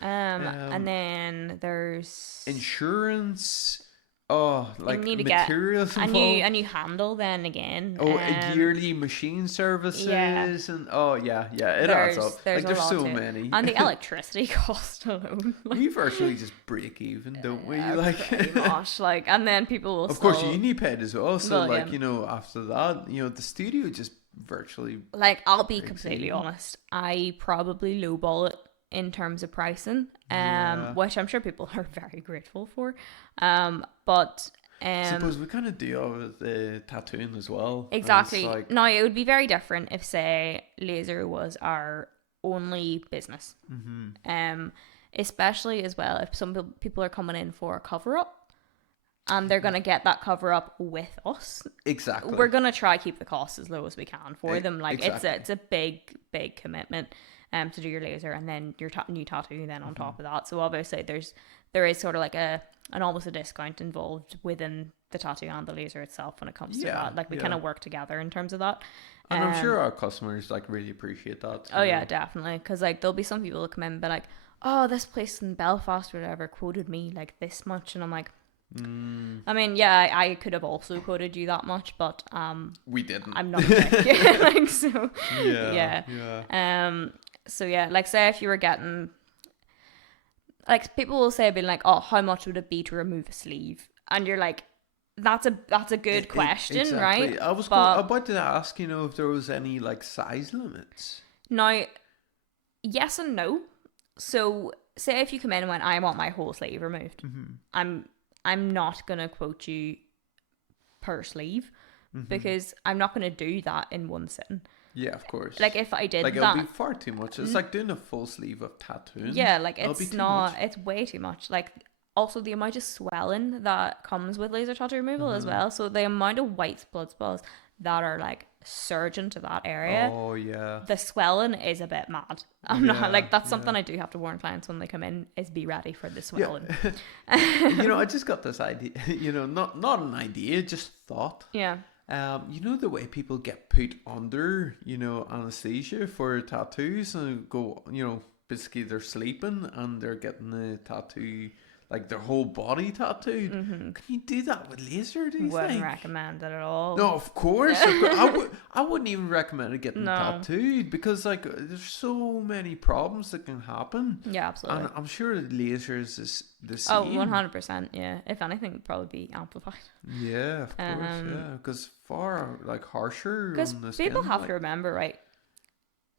and then there's Insurance. Oh, You like need to get materials a involved. new handle then again. Oh, a yearly machine Yeah, services and oh yeah, yeah, it adds there's up. there's Like a there's lot so to it, many. and the electricity cost alone, like, We virtually just break even, don't we? Like, pretty much, like, and then people will of course, still, uni paid as well. So, well, yeah, like, after that, the studio just virtually like, I'll be breaks completely even. honest, I probably lowball it in terms of pricing, Yeah. which I'm sure people are very grateful for, but I suppose we kind of do all of the tattooing as well. And it's exactly. like, Now, it would be very different if, say, laser was our only business. Especially as well if some people are coming in for a cover up and they're going to get that cover up with us. exactly. We're going to try keep the costs as low as we can for them. Like, exactly. it's a big commitment to do your laser and then your new tattoo then on top of that. So obviously there is sort of like an almost a discount involved within the tattoo and the laser itself when it comes to that. Like, we kind of work together in terms of that. And I'm sure our customers like really appreciate that. Oh yeah, definitely. Because like there'll be some people that come in and be like, "Oh, this place in Belfast or whatever quoted me like this much," and I'm like, I mean, yeah, I could have also quoted you that much, but we didn't. I'm not a dick. Like, so Yeah. so yeah, like, say if you were getting, like, people will say, being like, "Oh, how much would it be to remove a sleeve?" And you're like, that's a good question, exactly. right? I was But about to ask, if there was any like size limits. now, yes and no. So, say if you come in and went, "I want my whole sleeve removed," I'm not gonna quote you per sleeve because I'm not gonna do that in one sitting. Yeah, of course. Like, if I did like that, it'll be far too much. It's like doing a full sleeve of tattooing. yeah, like, It'll be it's too not, much. it's way too much. Like, also the amount of swelling that comes with laser tattoo removal as well. So the amount of white blood spots that are like surging to that area. Oh yeah. The swelling is a bit mad. I'm not like, that's something yeah. I do have to warn clients when they come in, is be ready for the swelling. I just got this idea. Not an idea, just thought. Yeah. The way people get put under, anesthesia for tattoos and go, basically they're sleeping and they're getting the tattoo, like their whole body tattooed. Can you do that with laser? Do you Wouldn't think? recommend it at all. No, of course. I wouldn't even recommend it getting tattooed because like there's so many problems that can happen. Yeah, absolutely. And I'm sure lasers is the Oh, same. 100%. Yeah. If anything, it'd probably be amplified. Yeah, of course. Yeah, because far like harsher. Because on the people skin, have like, to remember, right?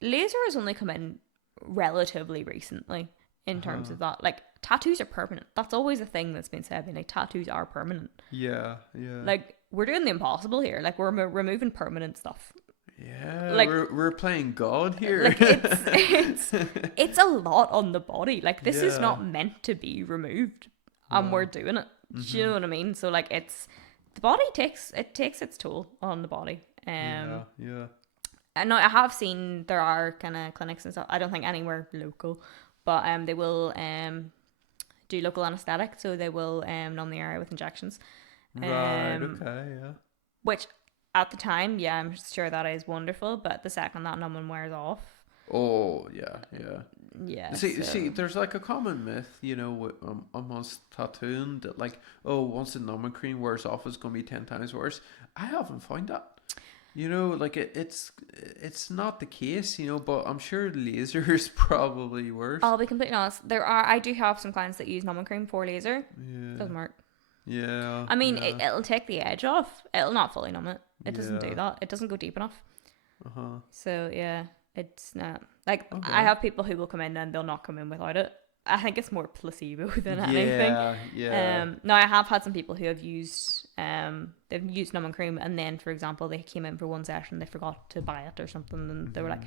Laser has only come in relatively recently in terms of that. Like, tattoos are permanent. That's always a thing that's been said. Like, tattoos are permanent. Yeah. Like, we're doing the impossible here. Like, we're removing permanent stuff. Yeah, like, we're playing God here. Like, it's a lot on the body. Like, this is not meant to be removed, and we're doing it. Do you know what I mean? So like, the body takes its toll on the body. Yeah. And now I have seen there are kind of clinics and stuff. I don't think anywhere local, but they will do local anesthetic, so they will numb the area with injections. Right. Okay. Yeah. Which at the time, yeah, I'm sure that is wonderful. But the second that numbing wears off, Oh yeah. yeah. See, there's like a common myth, amongst tattooing that like, oh, once the numbing cream wears off, it's gonna be 10 times worse. I haven't found that. Like it's not the case, but I'm sure laser is probably worse. I'll be completely honest. I do have some clients that use numbing cream for laser. Yeah. Doesn't work. Yeah. I mean, yeah. it'll take the edge off. It'll not fully numb it. It doesn't do Yeah. that. It doesn't go deep enough. So yeah, it's not like, Okay. I have people who will come in and they'll not come in without it. I think it's more placebo than anything. Yeah. Now I have had some people who have used they've used numbing cream, and then, for example, they came in for one session, they forgot to buy it or something, and they were like,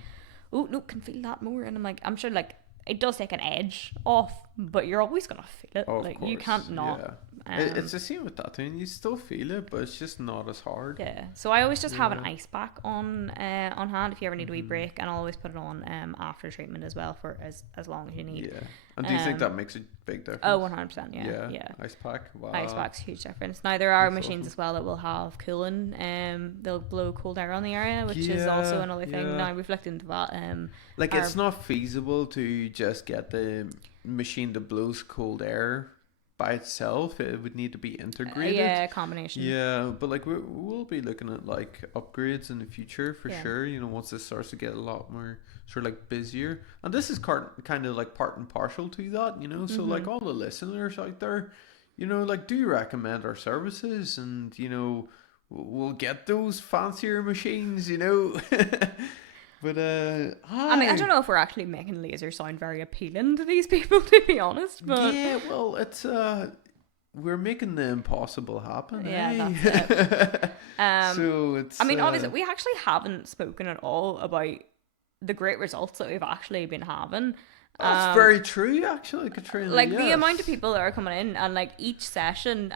"Oh no, can feel that more." And I'm like, I'm sure like it does take an edge off, but you're always gonna feel it. Oh, like, of course. you can't not. Yeah. It's the same with tattooing. You still feel it, but it's just not as hard. Yeah. So I always just have an ice pack on hand if you ever need a wee break, and I'll always put it on after treatment as well for as long as you need. Yeah. And do you think that makes a big difference? Oh, 100%. Yeah. Ice pack. Wow. Ice pack's a huge difference. Now there are That's machines awesome. as well that will have cooling. They'll blow cold air on the area, which is also another thing. Yeah. Now we've looked into that. Like, it's not feasible to just get the machine that blows cold air by itself. It would need to be integrated. Yeah, combination. Yeah, but like we'll be looking at like upgrades in the future for sure. You know, once this starts to get a lot more sort of like busier, and this is kind of like part and partial to that. You know, so like all the listeners out there, you know, like do you recommend our services, and you know, we'll get those fancier machines. You know. But I mean, I don't know if we're actually making laser sound very appealing to these people, to be honest. But yeah, well, it's we're making the impossible happen. yeah, that's it. So it's. I mean, obviously, we actually haven't spoken at all about the great results that we've actually been having. That's very true, actually, Katrina. Like the amount of people that are coming in, and like each session,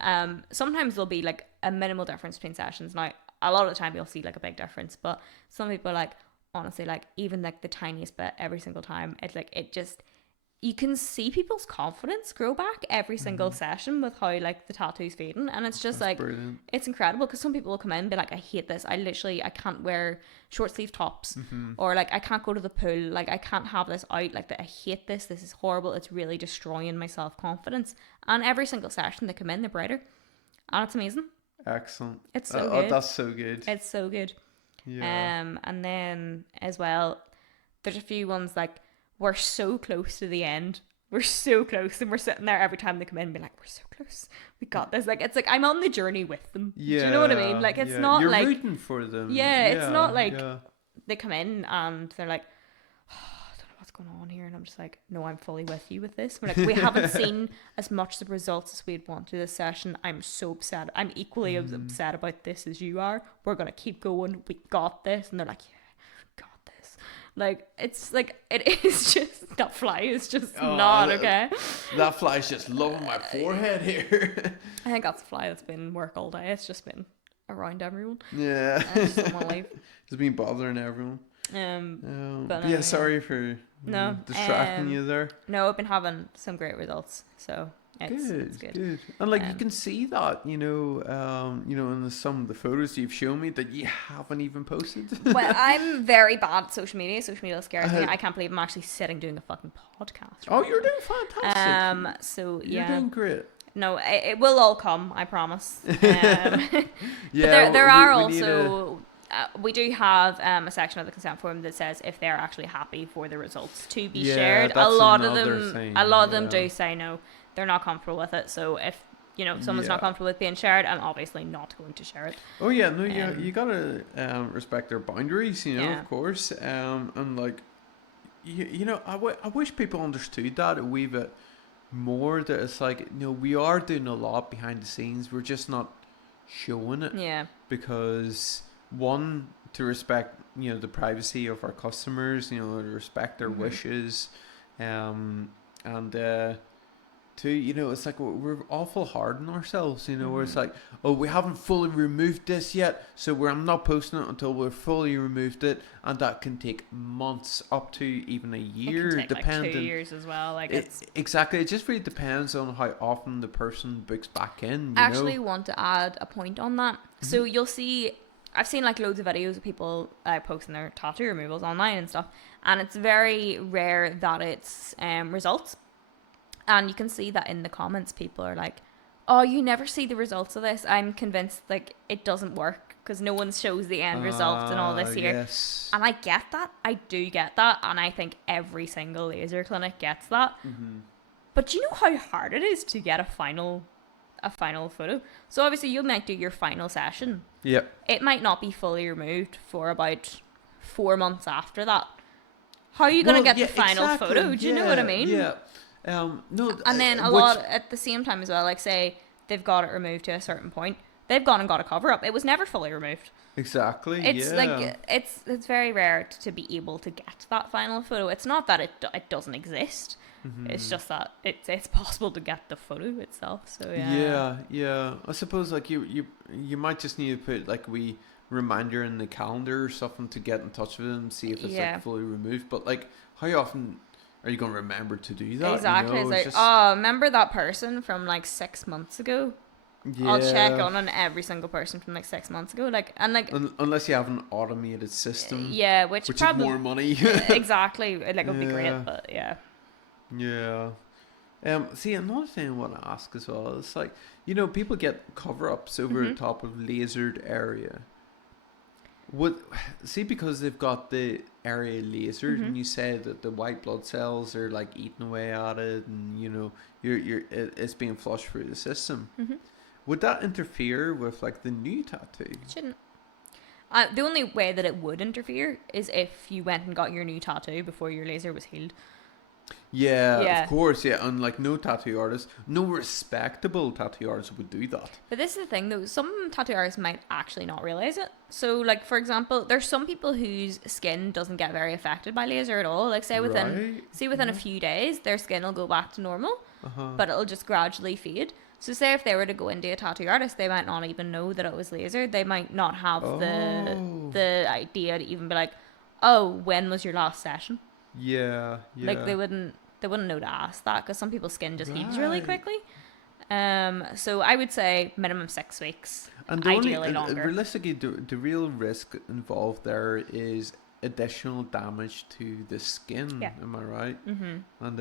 sometimes there'll be like a minimal difference between sessions. Now, a lot of the time you'll see like a big difference, but some people are like, honestly, like even like the tiniest bit every single time, it's like it just, you can see people's confidence grow back every single session with how like the tattoo's fading, and it's just like brilliant. It's incredible, because some people will come in and be like, I hate this, I can't wear short sleeve tops, or like I can't go to the pool, like I can't have this out, like that, I hate this is horrible, it's really destroying my self-confidence. And every single session they come in, they're brighter, and it's amazing. Excellent. It's so good. That's so good. It's so good. Yeah. And then as well, there's a few ones like, we're so close to the end. We're so close, and we're sitting there every time they come in and be like, we're so close. We got this. Like, it's like I'm on the journey with them. Yeah. Do you know what I mean? Like, it's not You're like rooting for them. Yeah, it's not like they come in and they're like, oh, I don't know what's going on here, and I'm just like, no, I'm fully with you with this. We're like, we haven't seen as much the results as we'd want to this session. I'm so upset. I'm equally as upset about this as you are. We're gonna keep going. We got this. And they're like, yeah, we got this. Like, it's like, it is just, that fly is just not okay. That fly's just loving my forehead here. I think that's a fly that's been in work all day. It's just been around everyone. Yeah. I just don't want to leave. It's been bothering everyone. But yeah, sorry for distracting you there. No, I've been having some great results, so it's good. Good. And like you can see that, you know, in some of the photos you've shown me that you haven't even posted. Well, I'm very bad at social media. Social media scares me. I can't believe I'm actually sitting doing a fucking podcast. Oh, you're doing fantastic. So you're doing great. No, it will all come, I promise. Yeah, but there are also. We do have a section of the consent form that says if they're actually happy for the results to be shared. A lot of them do say no, they're not comfortable with it. So if someone's not comfortable with being shared, I'm obviously not going to share it. Oh yeah, no, you gotta respect their boundaries, of course. And like, I wish people understood that a wee bit more. That it's like, we are doing a lot behind the scenes. We're just not showing it. Yeah. Because one, to respect the privacy of our customers, to respect their wishes, and two, it's like we're awful hard on ourselves, where it's like, oh, we haven't fully removed this yet, so I'm not posting it until we've fully removed it, and that can take months, up to even a year, it can take depending. Like 2 years as well. Like exactly, it just really depends on how often the person books back in. I actually want to add a point on that. So you'll see, I've seen like loads of videos of people posting their tattoo removals online and stuff, and it's very rare that it's results. And you can see that in the comments, people are like, oh, you never see the results of this. I'm convinced like it doesn't work because no one shows the end result and all this here. Yes. And I get that. I do get that. And I think every single laser clinic gets that. But do you know how hard it is to get a final photo? So obviously you might do your final session. Yep. It might not be fully removed for about 4 months after that. How are you going to get the final photo? Do you know what I mean? Yeah. No. And then a lot at the same time as well, like say they've got it removed to a certain point, they've gone and got a cover up. It was never fully removed. Exactly. It's like it's very rare to be able to get that final photo. It's not that it doesn't exist. It's just that it's possible to get the photo itself. So yeah. I suppose like you might just need to put like a reminder in the calendar or something to get in touch with them, see if it's like fully removed. But like, how often are you going to remember to do that? Exactly. It's like, oh, remember that person from like 6 months ago? Yeah. I'll check on every single person from like 6 months ago. Like, and like, unless you have an automated system. Yeah, which probably is more money. Exactly. Like, it would be great, but yeah. Yeah. See, another thing I want to ask as well is like, people get cover-ups over the top of lasered area. Would see because they've got the area lasered, and you said that the white blood cells are like eating away at it, and it's being flushed through the system. Would that interfere with like the new tattoo? It shouldn't. The only way that it would interfere is if you went and got your new tattoo before your laser was healed. Yeah, of course, yeah. And like no tattoo artist, no respectable tattoo artist would do that. But this is the thing though, some tattoo artists might actually not realise it. So like for example, there's some people whose skin doesn't get very affected by laser at all. Like say within a few days their skin will go back to normal, but it'll just gradually fade. So say if they were to go into a tattoo artist, they might not even know that it was laser. They might not have the idea to even be like, oh, when was your last session? Yeah. Like they wouldn't know to ask that, because some people's skin just heals really quickly. So I would say minimum 6 weeks, and ideally longer. Realistically, the real risk involved there is additional damage to the skin. Yeah. Am I right? And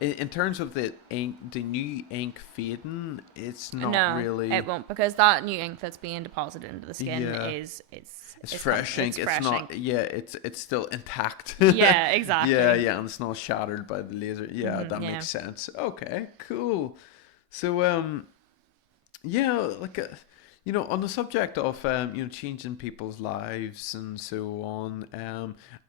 in terms of the ink, the new ink fading, it's not really. It won't, because that new ink that's being deposited into the skin is fresh ink. It's not. Ink. Yeah, it's still intact. Yeah, exactly. yeah, and it's not shattered by the laser. Yeah, that makes sense. Okay, cool. So on the subject of changing people's lives and so on,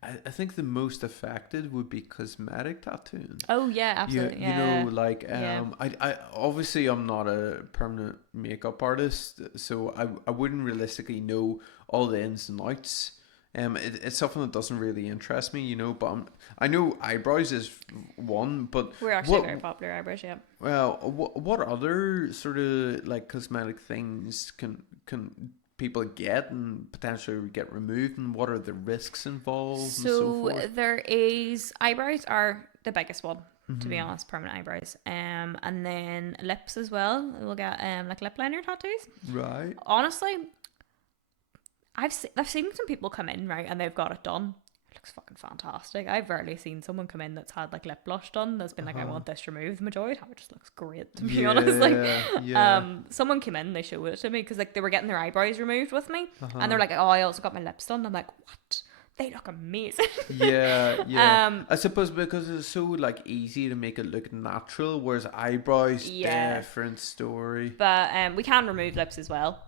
I think the most affected would be cosmetic tattooing. Oh yeah, absolutely. I obviously I'm not a permanent makeup artist, so I wouldn't realistically know all the ins and outs. It's something that doesn't really interest me, but I know eyebrows is one, but we're actually very popular eyebrows, yeah. Well, what other sort of like cosmetic things can people get and potentially get removed, and what are the risks involved? So there is, eyebrows are the biggest one, to be honest, permanent eyebrows, and then lips as well. We'll get like lip liner tattoos. Right. Honestly, I've seen some people come in, right, and they've got it done. It looks fucking fantastic. I've rarely seen someone come in that's had like lip blush done that's been like, I want this removed. The majority of it just looks great, to be honest. Like, someone came in, they showed it to me because like they were getting their eyebrows removed with me, and they're like, oh, I also got my lips done. I'm like, what? They look amazing. Yeah. I suppose because it's so like easy to make it look natural, whereas eyebrows, different story. But we can remove lips as well.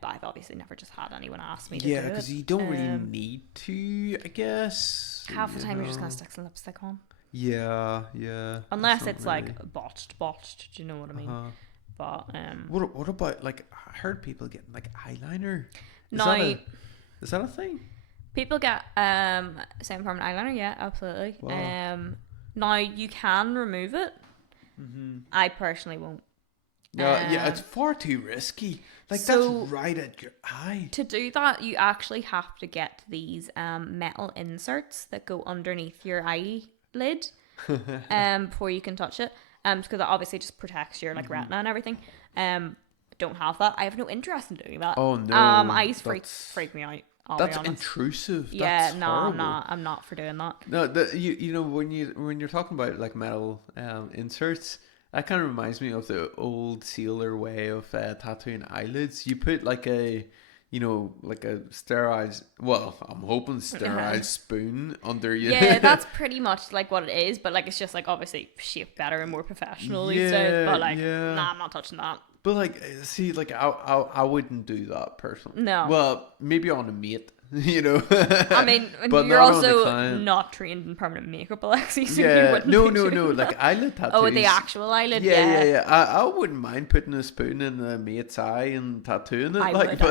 But I've obviously never just had anyone ask me to do it. Yeah, because you don't really need to, I guess. Half the time you're just going to stick some lipstick on. Yeah. Unless it's really like botched, do you know what I mean? But what about, like, I heard people getting like eyeliner. Is that a thing? People get semi-permanent eyeliner, yeah, absolutely. Wow. Now you can remove it. I personally won't. Yeah, it's far too risky. Like, so that's right at your eye. To do that, you actually have to get these metal inserts that go underneath your eyelid before you can touch it. Because it obviously just protects your like retina and everything. Don't have that. I have no interest in doing that. Oh no. Eyes freak me out. That's intrusive. Yeah, that's horrible. I'm not for doing that. No, you know when you're talking about like metal inserts, that kind of reminds me of the old sealer way of tattooing eyelids. You put like a sterilized, well, I'm hoping sterilized spoon under you. Yeah, that's pretty much like what it is, but like it's just like obviously shaped better and more professional these days. But like, nah, I'm not touching that. But like, see, like I wouldn't do that personally. No. Well, maybe on a mate. I mean, but you're also not trained in permanent makeup, Alexi, so you wouldn't no, like eyelid tattoos. Oh, the actual eyelid, yeah. I wouldn't mind putting a spoon in a mate's eye and tattooing it. I wouldn't do.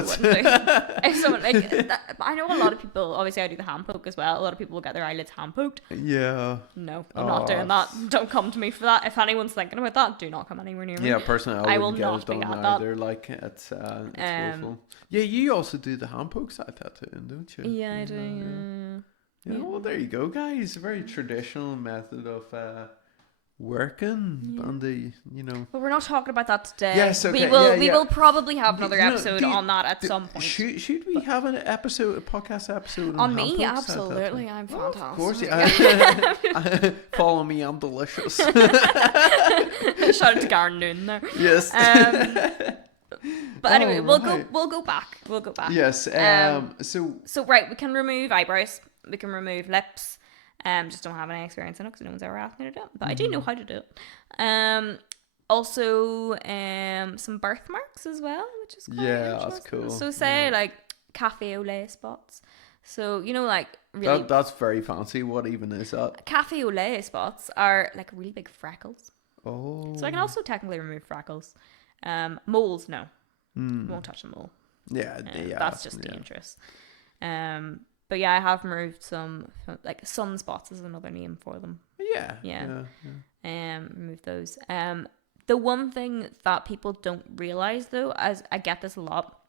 If someone, like, I know a lot of people, obviously I do the hand poke as well, a lot of people will get their eyelids hand poked. Yeah. No, I'm not doing that. Don't come to me for that. If anyone's thinking about that, do not come anywhere near me. Yeah, personally, I will not get it done either. Like, it's awful. Yeah, you also do the hand poke side tattooing, don't you? Yeah, I do. Yeah, well, there you go, guys. A very traditional method of working on the, you know. But we're not talking about that today. Yes, okay, We will probably have another episode on that at some point. Should we have a podcast episode on me? handbooks? Absolutely, I'm fantastic. Of course, yeah. Follow me, I'm delicious. Shout out to Garen Noon there. Yes. But anyway, we'll go back. Yes. So right, we can remove eyebrows. We can remove lips. Just don't have any experience in it because no one's ever asked me to do it. But I do know how to do it. Also, some birthmarks as well, which is quite interesting. That's cool. So say like cafe au lait spots. So you know, like really that's very fancy. What even is that? cafe au lait spots are like really big freckles. Oh. So I can also technically remove freckles. Moles, no. Won't touch a mole. Yeah, that's just dangerous. But yeah, I have removed some like sunspots is another name for them. Yeah. Remove those. The one thing that people don't realize though, as I get this a lot,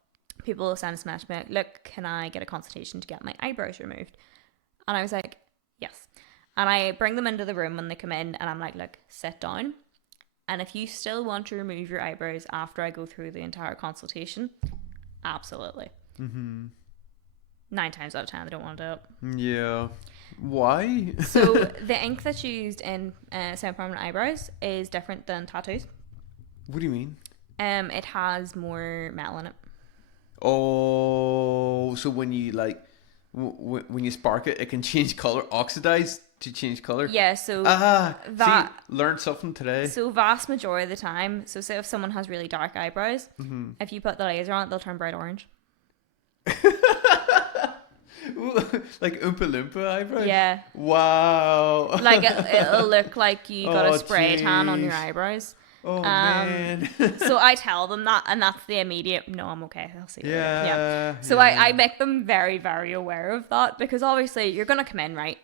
people will send a message me like, look, can I get a consultation to get my eyebrows removed? And I was like, yes. And I bring them into the room when they come in and I'm like, look, sit down. And if you still want to remove your eyebrows after I go through the entire consultation, absolutely. 9 times out of 10, they don't want to do it. Yeah. Why? So the ink that's used in semi-permanent eyebrows is different than tattoos. What do you mean? It has more metal in it. Oh, so when you like, when you spark it, it can change color, oxidize to change color. Yeah. So learned something today. So vast majority of the time, so say if someone has really dark eyebrows, if you put the laser on it, they'll turn bright orange. Like Oompa Loompa eyebrows? Yeah. Wow. Like it'll look like you got a spray tan on your eyebrows. Oh man. So I tell them that, and that's the immediate, no, I'm okay, I'll see you later. Yeah. So I make them very, very aware of that, because obviously you're going to come in, right?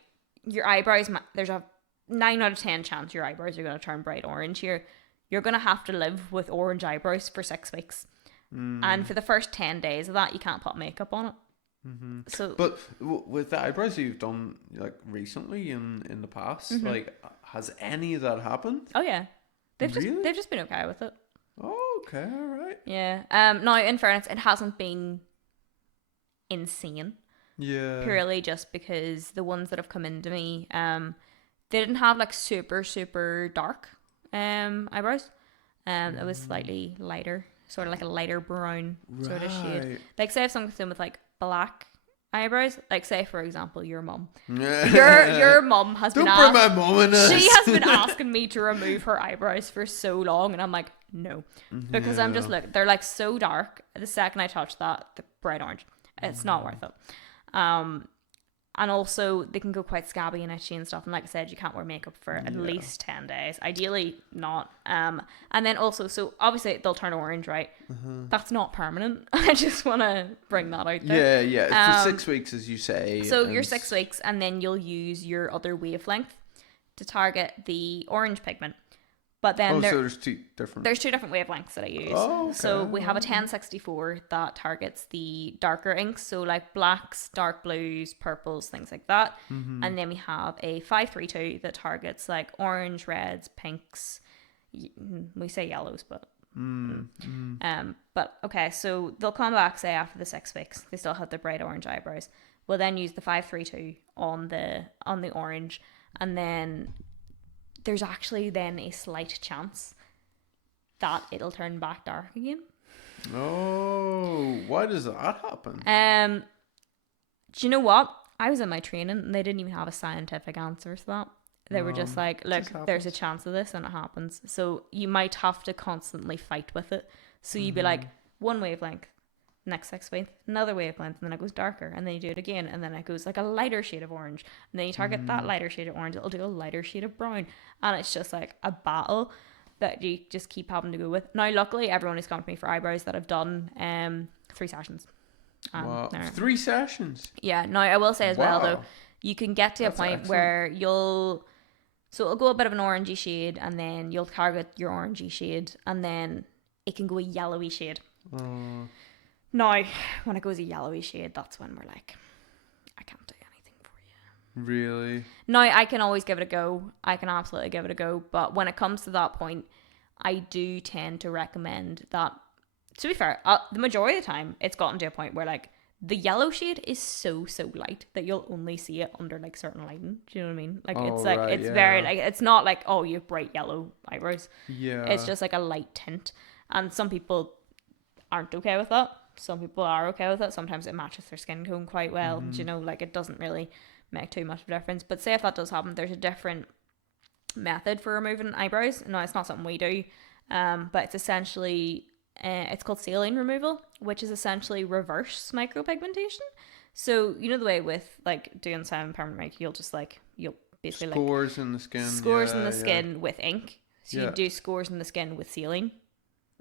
Your eyebrows, there's a 9 out of 10 chance your eyebrows are going to turn bright orange here. You're going to have to live with orange eyebrows for 6 weeks. And for the first 10 days of that, you can't put makeup on it. So, but with the eyebrows you've done like recently in the past, like has any of that happened? Oh yeah, they've just been okay with it. Oh, okay, all right. Yeah. Now in fairness, it hasn't been insane. Yeah. Purely just because the ones that have come into me, they didn't have like super dark eyebrows. It was slightly lighter, sort of like a lighter brown sort of shade. Like say if someone comes in with like black eyebrows, like say for example your mum. Your mum has been bring my mum in this. She has been asking me to remove her eyebrows for so long, and I'm like, no. Because I'm just like, they're like so dark. The second I touch that, the bright orange. It's not worth it. And also they can go quite scabby and itchy and stuff, and like I said, you can't wear makeup for at least 10 days, ideally not. And then also, so obviously they'll turn orange, right? That's not permanent. I just want to bring that out there. For 6 weeks, as you say. So you're 6 weeks, and then you'll use your other wavelength to target the orange pigment. But then so there's two different wavelengths that I use. Okay. So we have a 1064 that targets the darker inks, so like blacks, dark blues, purples, things like that. And then we have a 532 that targets like orange, reds, pinks. We say yellows, but but okay. So they'll come back, say after the 6 weeks, they still have the bright orange eyebrows. We'll then use the 532 on the orange, and then there's actually then a slight chance that it'll turn back dark again. Oh, why does that happen? Do you know what? I was in my training and they didn't even have a scientific answer to that. They were just like, look, there's a chance of this and it happens. So you might have to constantly fight with it. So you'd be like, one wavelength, next 6 weeks, another wavelength, and then it goes darker, and then you do it again, and then it goes like a lighter shade of orange, and then you target that lighter shade of orange, it'll do a lighter shade of brown, and it's just like a battle that you just keep having to go with. Now luckily everyone who's come to me for eyebrows that have done 3 sessions. Wow. 3 sessions? Yeah. Now I will say as well though, you can get to a point where it'll go a bit of an orangey shade, and then you'll target your orangey shade, and then it can go a yellowy shade. Now, when it goes a yellowy shade, that's when we're like, I can't do anything for you. Really? Now, I can always give it a go. I can absolutely give it a go. But when it comes to that point, I do tend to recommend that, to be fair, the majority of the time, it's gotten to a point where, like, the yellow shade is so light that you'll only see it under, like, certain lighting. Do you know what I mean? Like, it's like, right, it's yeah. very, like, it's not like, oh, you have bright yellow eyebrows. Yeah. It's just like a light tint. And some people aren't okay with that. Some people are okay with it. Sometimes it matches their skin tone quite well. You know, like, it doesn't really make too much of a difference. But say if that does happen, there's a different method for removing eyebrows. No, it's not something we do. But it's essentially, it's called saline removal, which is essentially reverse micropigmentation. So, you know the way with, like, doing some permanent makeup, you'll basically, scores in the skin. scores in the skin with ink. So you do scores in the skin with saline.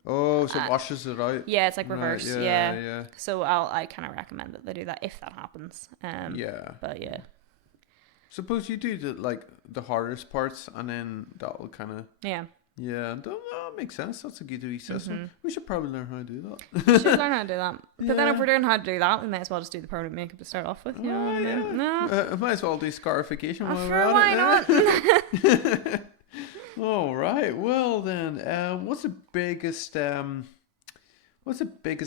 Oh, so it washes it out. Yeah, it's like reverse. Right, yeah. So I kind of recommend that they do that if that happens. Yeah. But yeah. Suppose you do the hardest parts, and then that'll kind of. Yeah. Yeah, that makes sense. That's a good wee system. We should probably learn how to do that. We should learn how to do that. But then if we're learning how to do that, we might as well just do the permanent makeup to start off with. You know what I mean? No. Might as well do scarification while Sure, we're at why it. not? All right. Well then, what's the biggest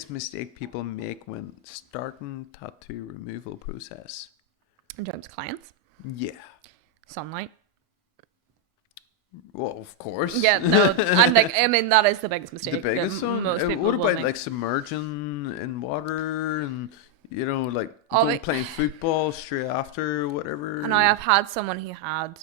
mistake people make when starting tattoo removal process? In terms of clients? Yeah. Sunlight. Well, of course. Yeah, no, and like, I mean, that is the biggest mistake. The biggest one. Most people what will about make. like submerging in water and like going playing football straight after whatever? And I've had someone who had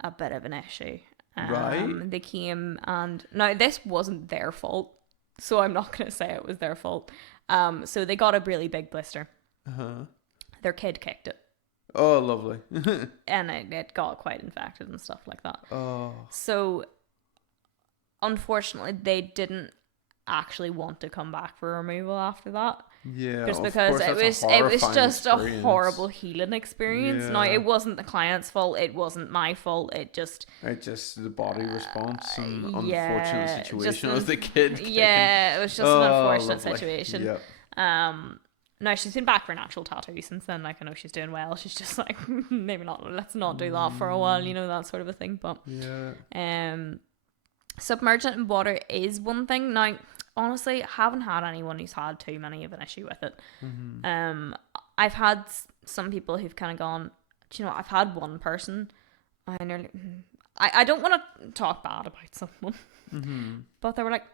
a bit of an issue. Right. They came and now this wasn't their fault, so I'm not gonna say it was their fault. So they got a really big blister. Their kid kicked it. Oh, lovely. And it got quite infected and stuff like that. Oh. So, unfortunately, they didn't actually want to come back for removal after that. Yeah, just because it was just a horrible healing experience. Yeah. Now, it wasn't the client's fault. It wasn't my fault. It just the body response and unfortunate situation of the kid. Yeah, it was just an unfortunate situation. Yep. Now she's been back for an actual tattoo since then. Like, I know she's doing well. She's just like, maybe not. Let's not do that for a while. You know, that sort of a thing. But submerging it in water is one thing. Now, honestly, I haven't had anyone who's had too many of an issue with it. I've had some people who've kind of gone. Do you know? I've had one person. I don't want to talk bad about someone, but they were like,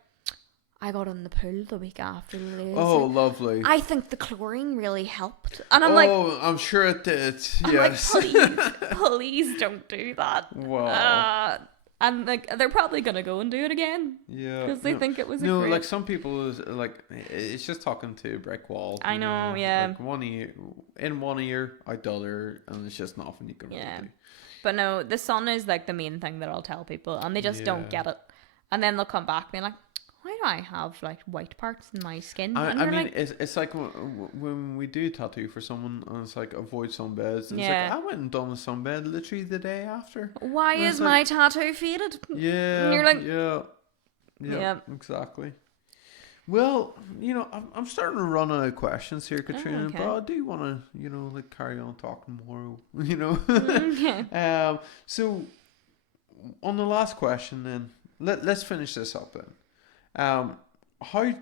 I got in the pool the week after the laser. Oh, lovely. I think the chlorine really helped. And I'm like... Oh, I'm sure it did. I'm yes. like, please don't do that. Wow. And like, they're probably going to go and do it again. Yeah. Because they think it was like some people, it's just talking to a brick wall. I know, yeah. Like one ear, out the other, and it's just nothing you can really do. But no, the sun is like the main thing that I'll tell people, and they just don't get it. And then they'll come back being like, why do I have like white parts in my skin? I mean, like, it's like when we do tattoo for someone, and it's like avoid sunbeds. It's like I went and done a sunbed literally the day after. Why is my tattoo faded? Yeah, and you're like, yeah, exactly. Well, I'm starting to run out of questions here, Katrina, but I do want to, carry on talking more. So on the last question, then let's finish this up then. How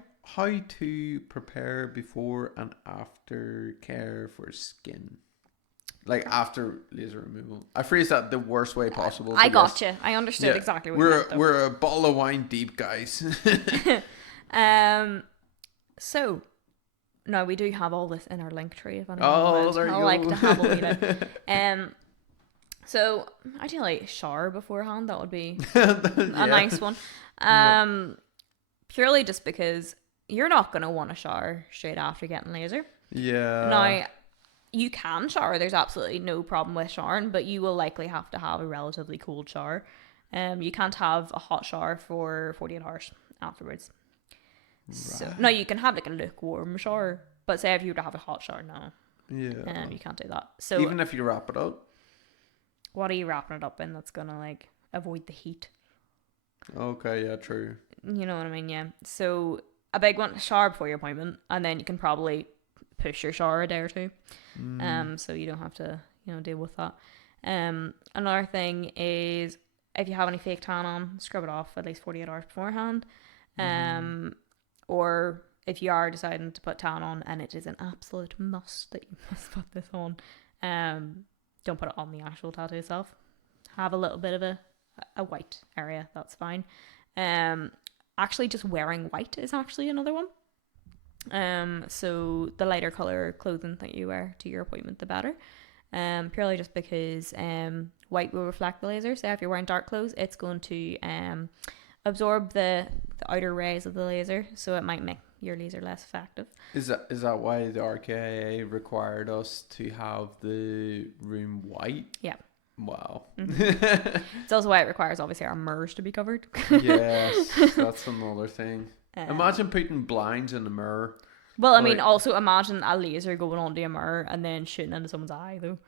to prepare before and after care for skin, like after laser removal. I phrased that the worst way possible. I got you. I understood exactly what you meant. We're a bottle of wine deep, guys. So no, we do have all this in our link tree. If anyone there you go. like to have a look. So ideally shower beforehand. That would be a nice one. Purely just because you're not going to want to shower straight after getting laser. Yeah. Now, you can shower. There's absolutely no problem with showering, but you will likely have to have a relatively cold shower. You can't have a hot shower for 48 hours afterwards. Right. So, no, you can have like a lukewarm shower, but say if you were to have a hot shower, no. Yeah. You can't do that. So even if you wrap it up? What are you wrapping it up in that's going to like avoid the heat? Okay, yeah, true. You know what I mean, yeah. So a big one, shower before your appointment, and then you can probably push your shower a day or two. So you don't have to, deal with that. Another thing is if you have any fake tan on, scrub it off at least 48 hours beforehand. Or if you are deciding to put tan on and it is an absolute must that you must put this on, don't put it on the actual tattoo itself. Have a little bit of a white area, that's fine. Actually just wearing white is actually another one. So the lighter color clothing that you wear to your appointment, the better. Purely just because white will reflect the laser. So if you're wearing dark clothes, it's going to absorb the outer rays of the laser, so it might make your laser less effective. Is that why the RKA required us to have the room white? Yeah. Wow. It's also why it requires obviously our mirrors to be covered. Yes, that's another thing. Imagine putting blinds in the mirror. Well, I mean, also imagine a laser going onto a mirror and then shooting into someone's eye, though.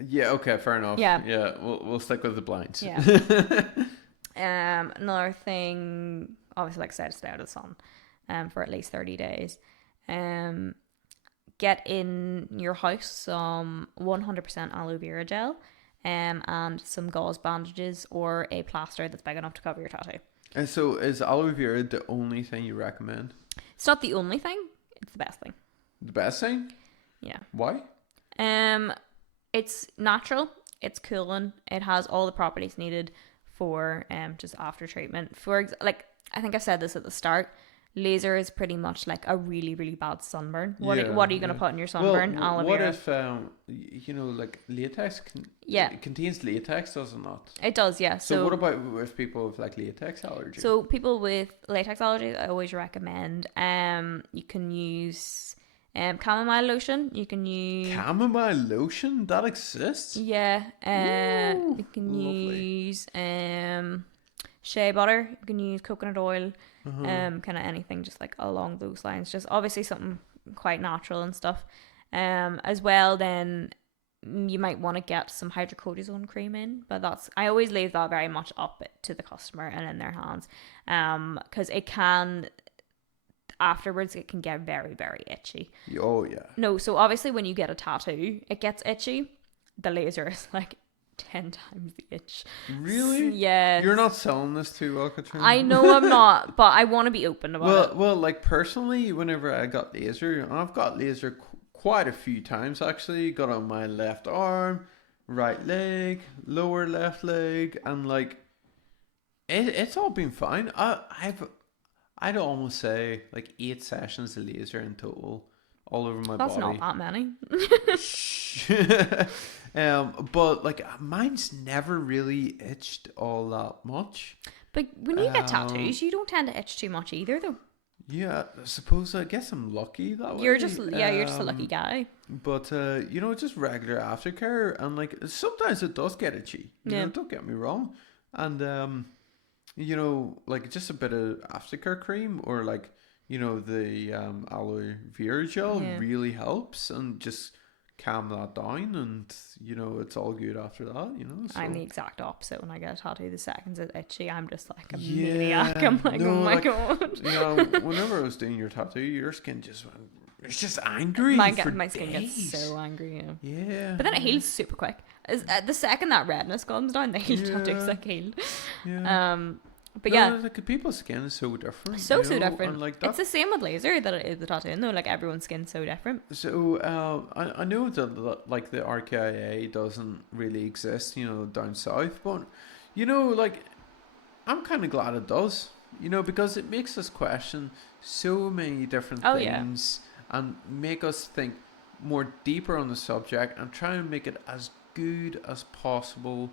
Yeah. Okay. Fair enough. Yeah. Yeah. We'll stick with the blinds. Yeah. Another thing, obviously, like I said, stay out of the sun, for at least 30 days. Get in your house some 100% aloe vera gel, and some gauze bandages or a plaster that's big enough to cover your tattoo. And so, is aloe vera the only thing you recommend? It's not the only thing. It's the best thing. The best thing? Yeah. Why? It's natural. It's cooling. It has all the properties needed for just after treatment. I think I said this at the start. Laser is pretty much like a really, really bad sunburn. What are you going to put in your sunburn? Well, aloe what vera. if like latex? It contains latex, does it not? It does, yeah. So what about with people with like latex allergy? So people with latex allergies, I always recommend. You can use chamomile lotion. You can use chamomile lotion that exists. Yeah. Ooh, you can lovely. use shea butter. You can use coconut oil. Kind of anything just like along those lines. Just obviously something quite natural and stuff. As well, then you might want to get some hydrocortisone cream in, but I always leave that very much up to the customer and in their hands, because it can afterwards it can get very, very itchy. Oh yeah. No, so obviously when you get a tattoo, it gets itchy. The laser is like 10 times the itch. Really? Yeah. You're not selling this too well, Katrina. I know I'm not, but I want to be open about it. Well, like personally, whenever I got laser, and I've got laser quite a few times actually. Got on my left arm, right leg, lower left leg, and like it's all been fine. I'd almost say like 8 sessions of laser in total, all over my That's body. not that many. But like mine's never really itched all that much. But when you get tattoos, you don't tend to itch too much either, though. Yeah, I guess I'm lucky that way. You're just a lucky guy. But just regular aftercare, and like sometimes it does get itchy. You know, don't get me wrong. And like just a bit of aftercare cream or like the aloe vera gel really helps and just calm that down, and it's all good after that. So. I'm the exact opposite. When I get a tattoo, the seconds it's itchy, I'm just like a maniac. I'm like, oh my god. Whenever I was doing your tattoo, your skin just went. It's just angry. My days. skin gets so angry. Yeah. But then it heals super quick. The second that redness comes down, the tattoo's like healed. Yeah. But like people's skin is so different. So different. And like it's the same with laser that it is with tattooing though. Like everyone's skin's so different. So I know that like the RKIA doesn't really exist, down south, but like I'm kind of glad it does, because it makes us question so many different things and make us think more deeper on the subject and try and make it as good as possible,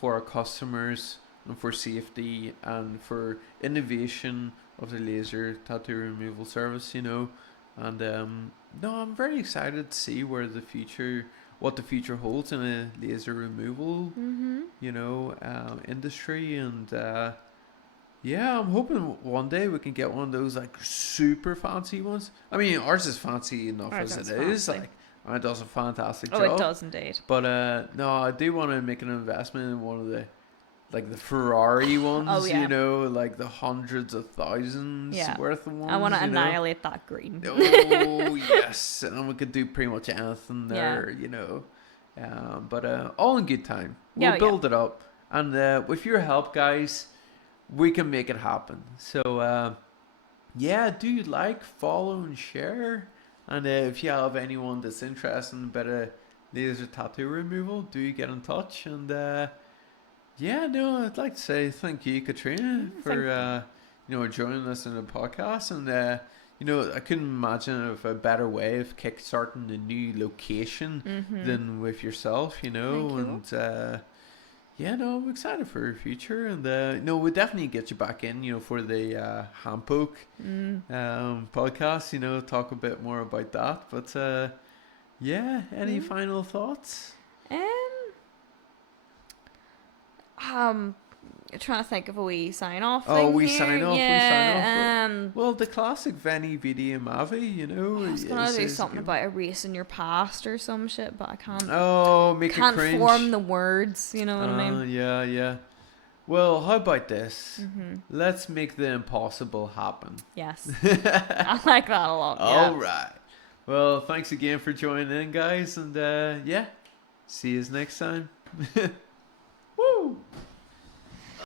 for our customers. And for safety and for innovation of the laser tattoo removal service, and I'm very excited to see what the future holds in a laser removal, industry, and I'm hoping one day we can get one of those like super fancy ones. I mean, ours is fancy enough as it is, like, and it does a fantastic job. Oh, it does indeed. But no, I do want to make an investment in one of the like the Ferrari ones, Oh, yeah. you know, like the hundreds of thousands Yeah. worth of ones. I want to you know? annihilate that green. Oh yes, and we could do pretty much anything Yeah. there, you know. But all in good time. Yeah, We'll build it up, and with your help, guys, we can make it happen. So yeah, do like, follow, and share. And if you have anyone that's interested in a bit of laser tattoo removal, do get in touch. And yeah, no, I'd like to say thank you, Katrina, for joining us in the podcast. And I couldn't imagine of a better way of kickstarting a new location than with yourself. You know, and yeah, no, I'm excited for your future, and we'll definitely get you back in, for the Handpoke podcast. Talk a bit more about that. But yeah, any final thoughts? Trying to think of a wee sign off. Oh, thing we here. sign off. Yeah, we sign off. Well, the classic Veni Vidi Mavi. I was gonna do something about erasing your past or some shit, but I can't. Oh, make can't it cringe. form the words. You know what I mean? Yeah, yeah. Well, how about this? Let's make the impossible happen. Yes, I like that a lot. All right. Well, thanks again for joining in, guys, and yeah, see you next time.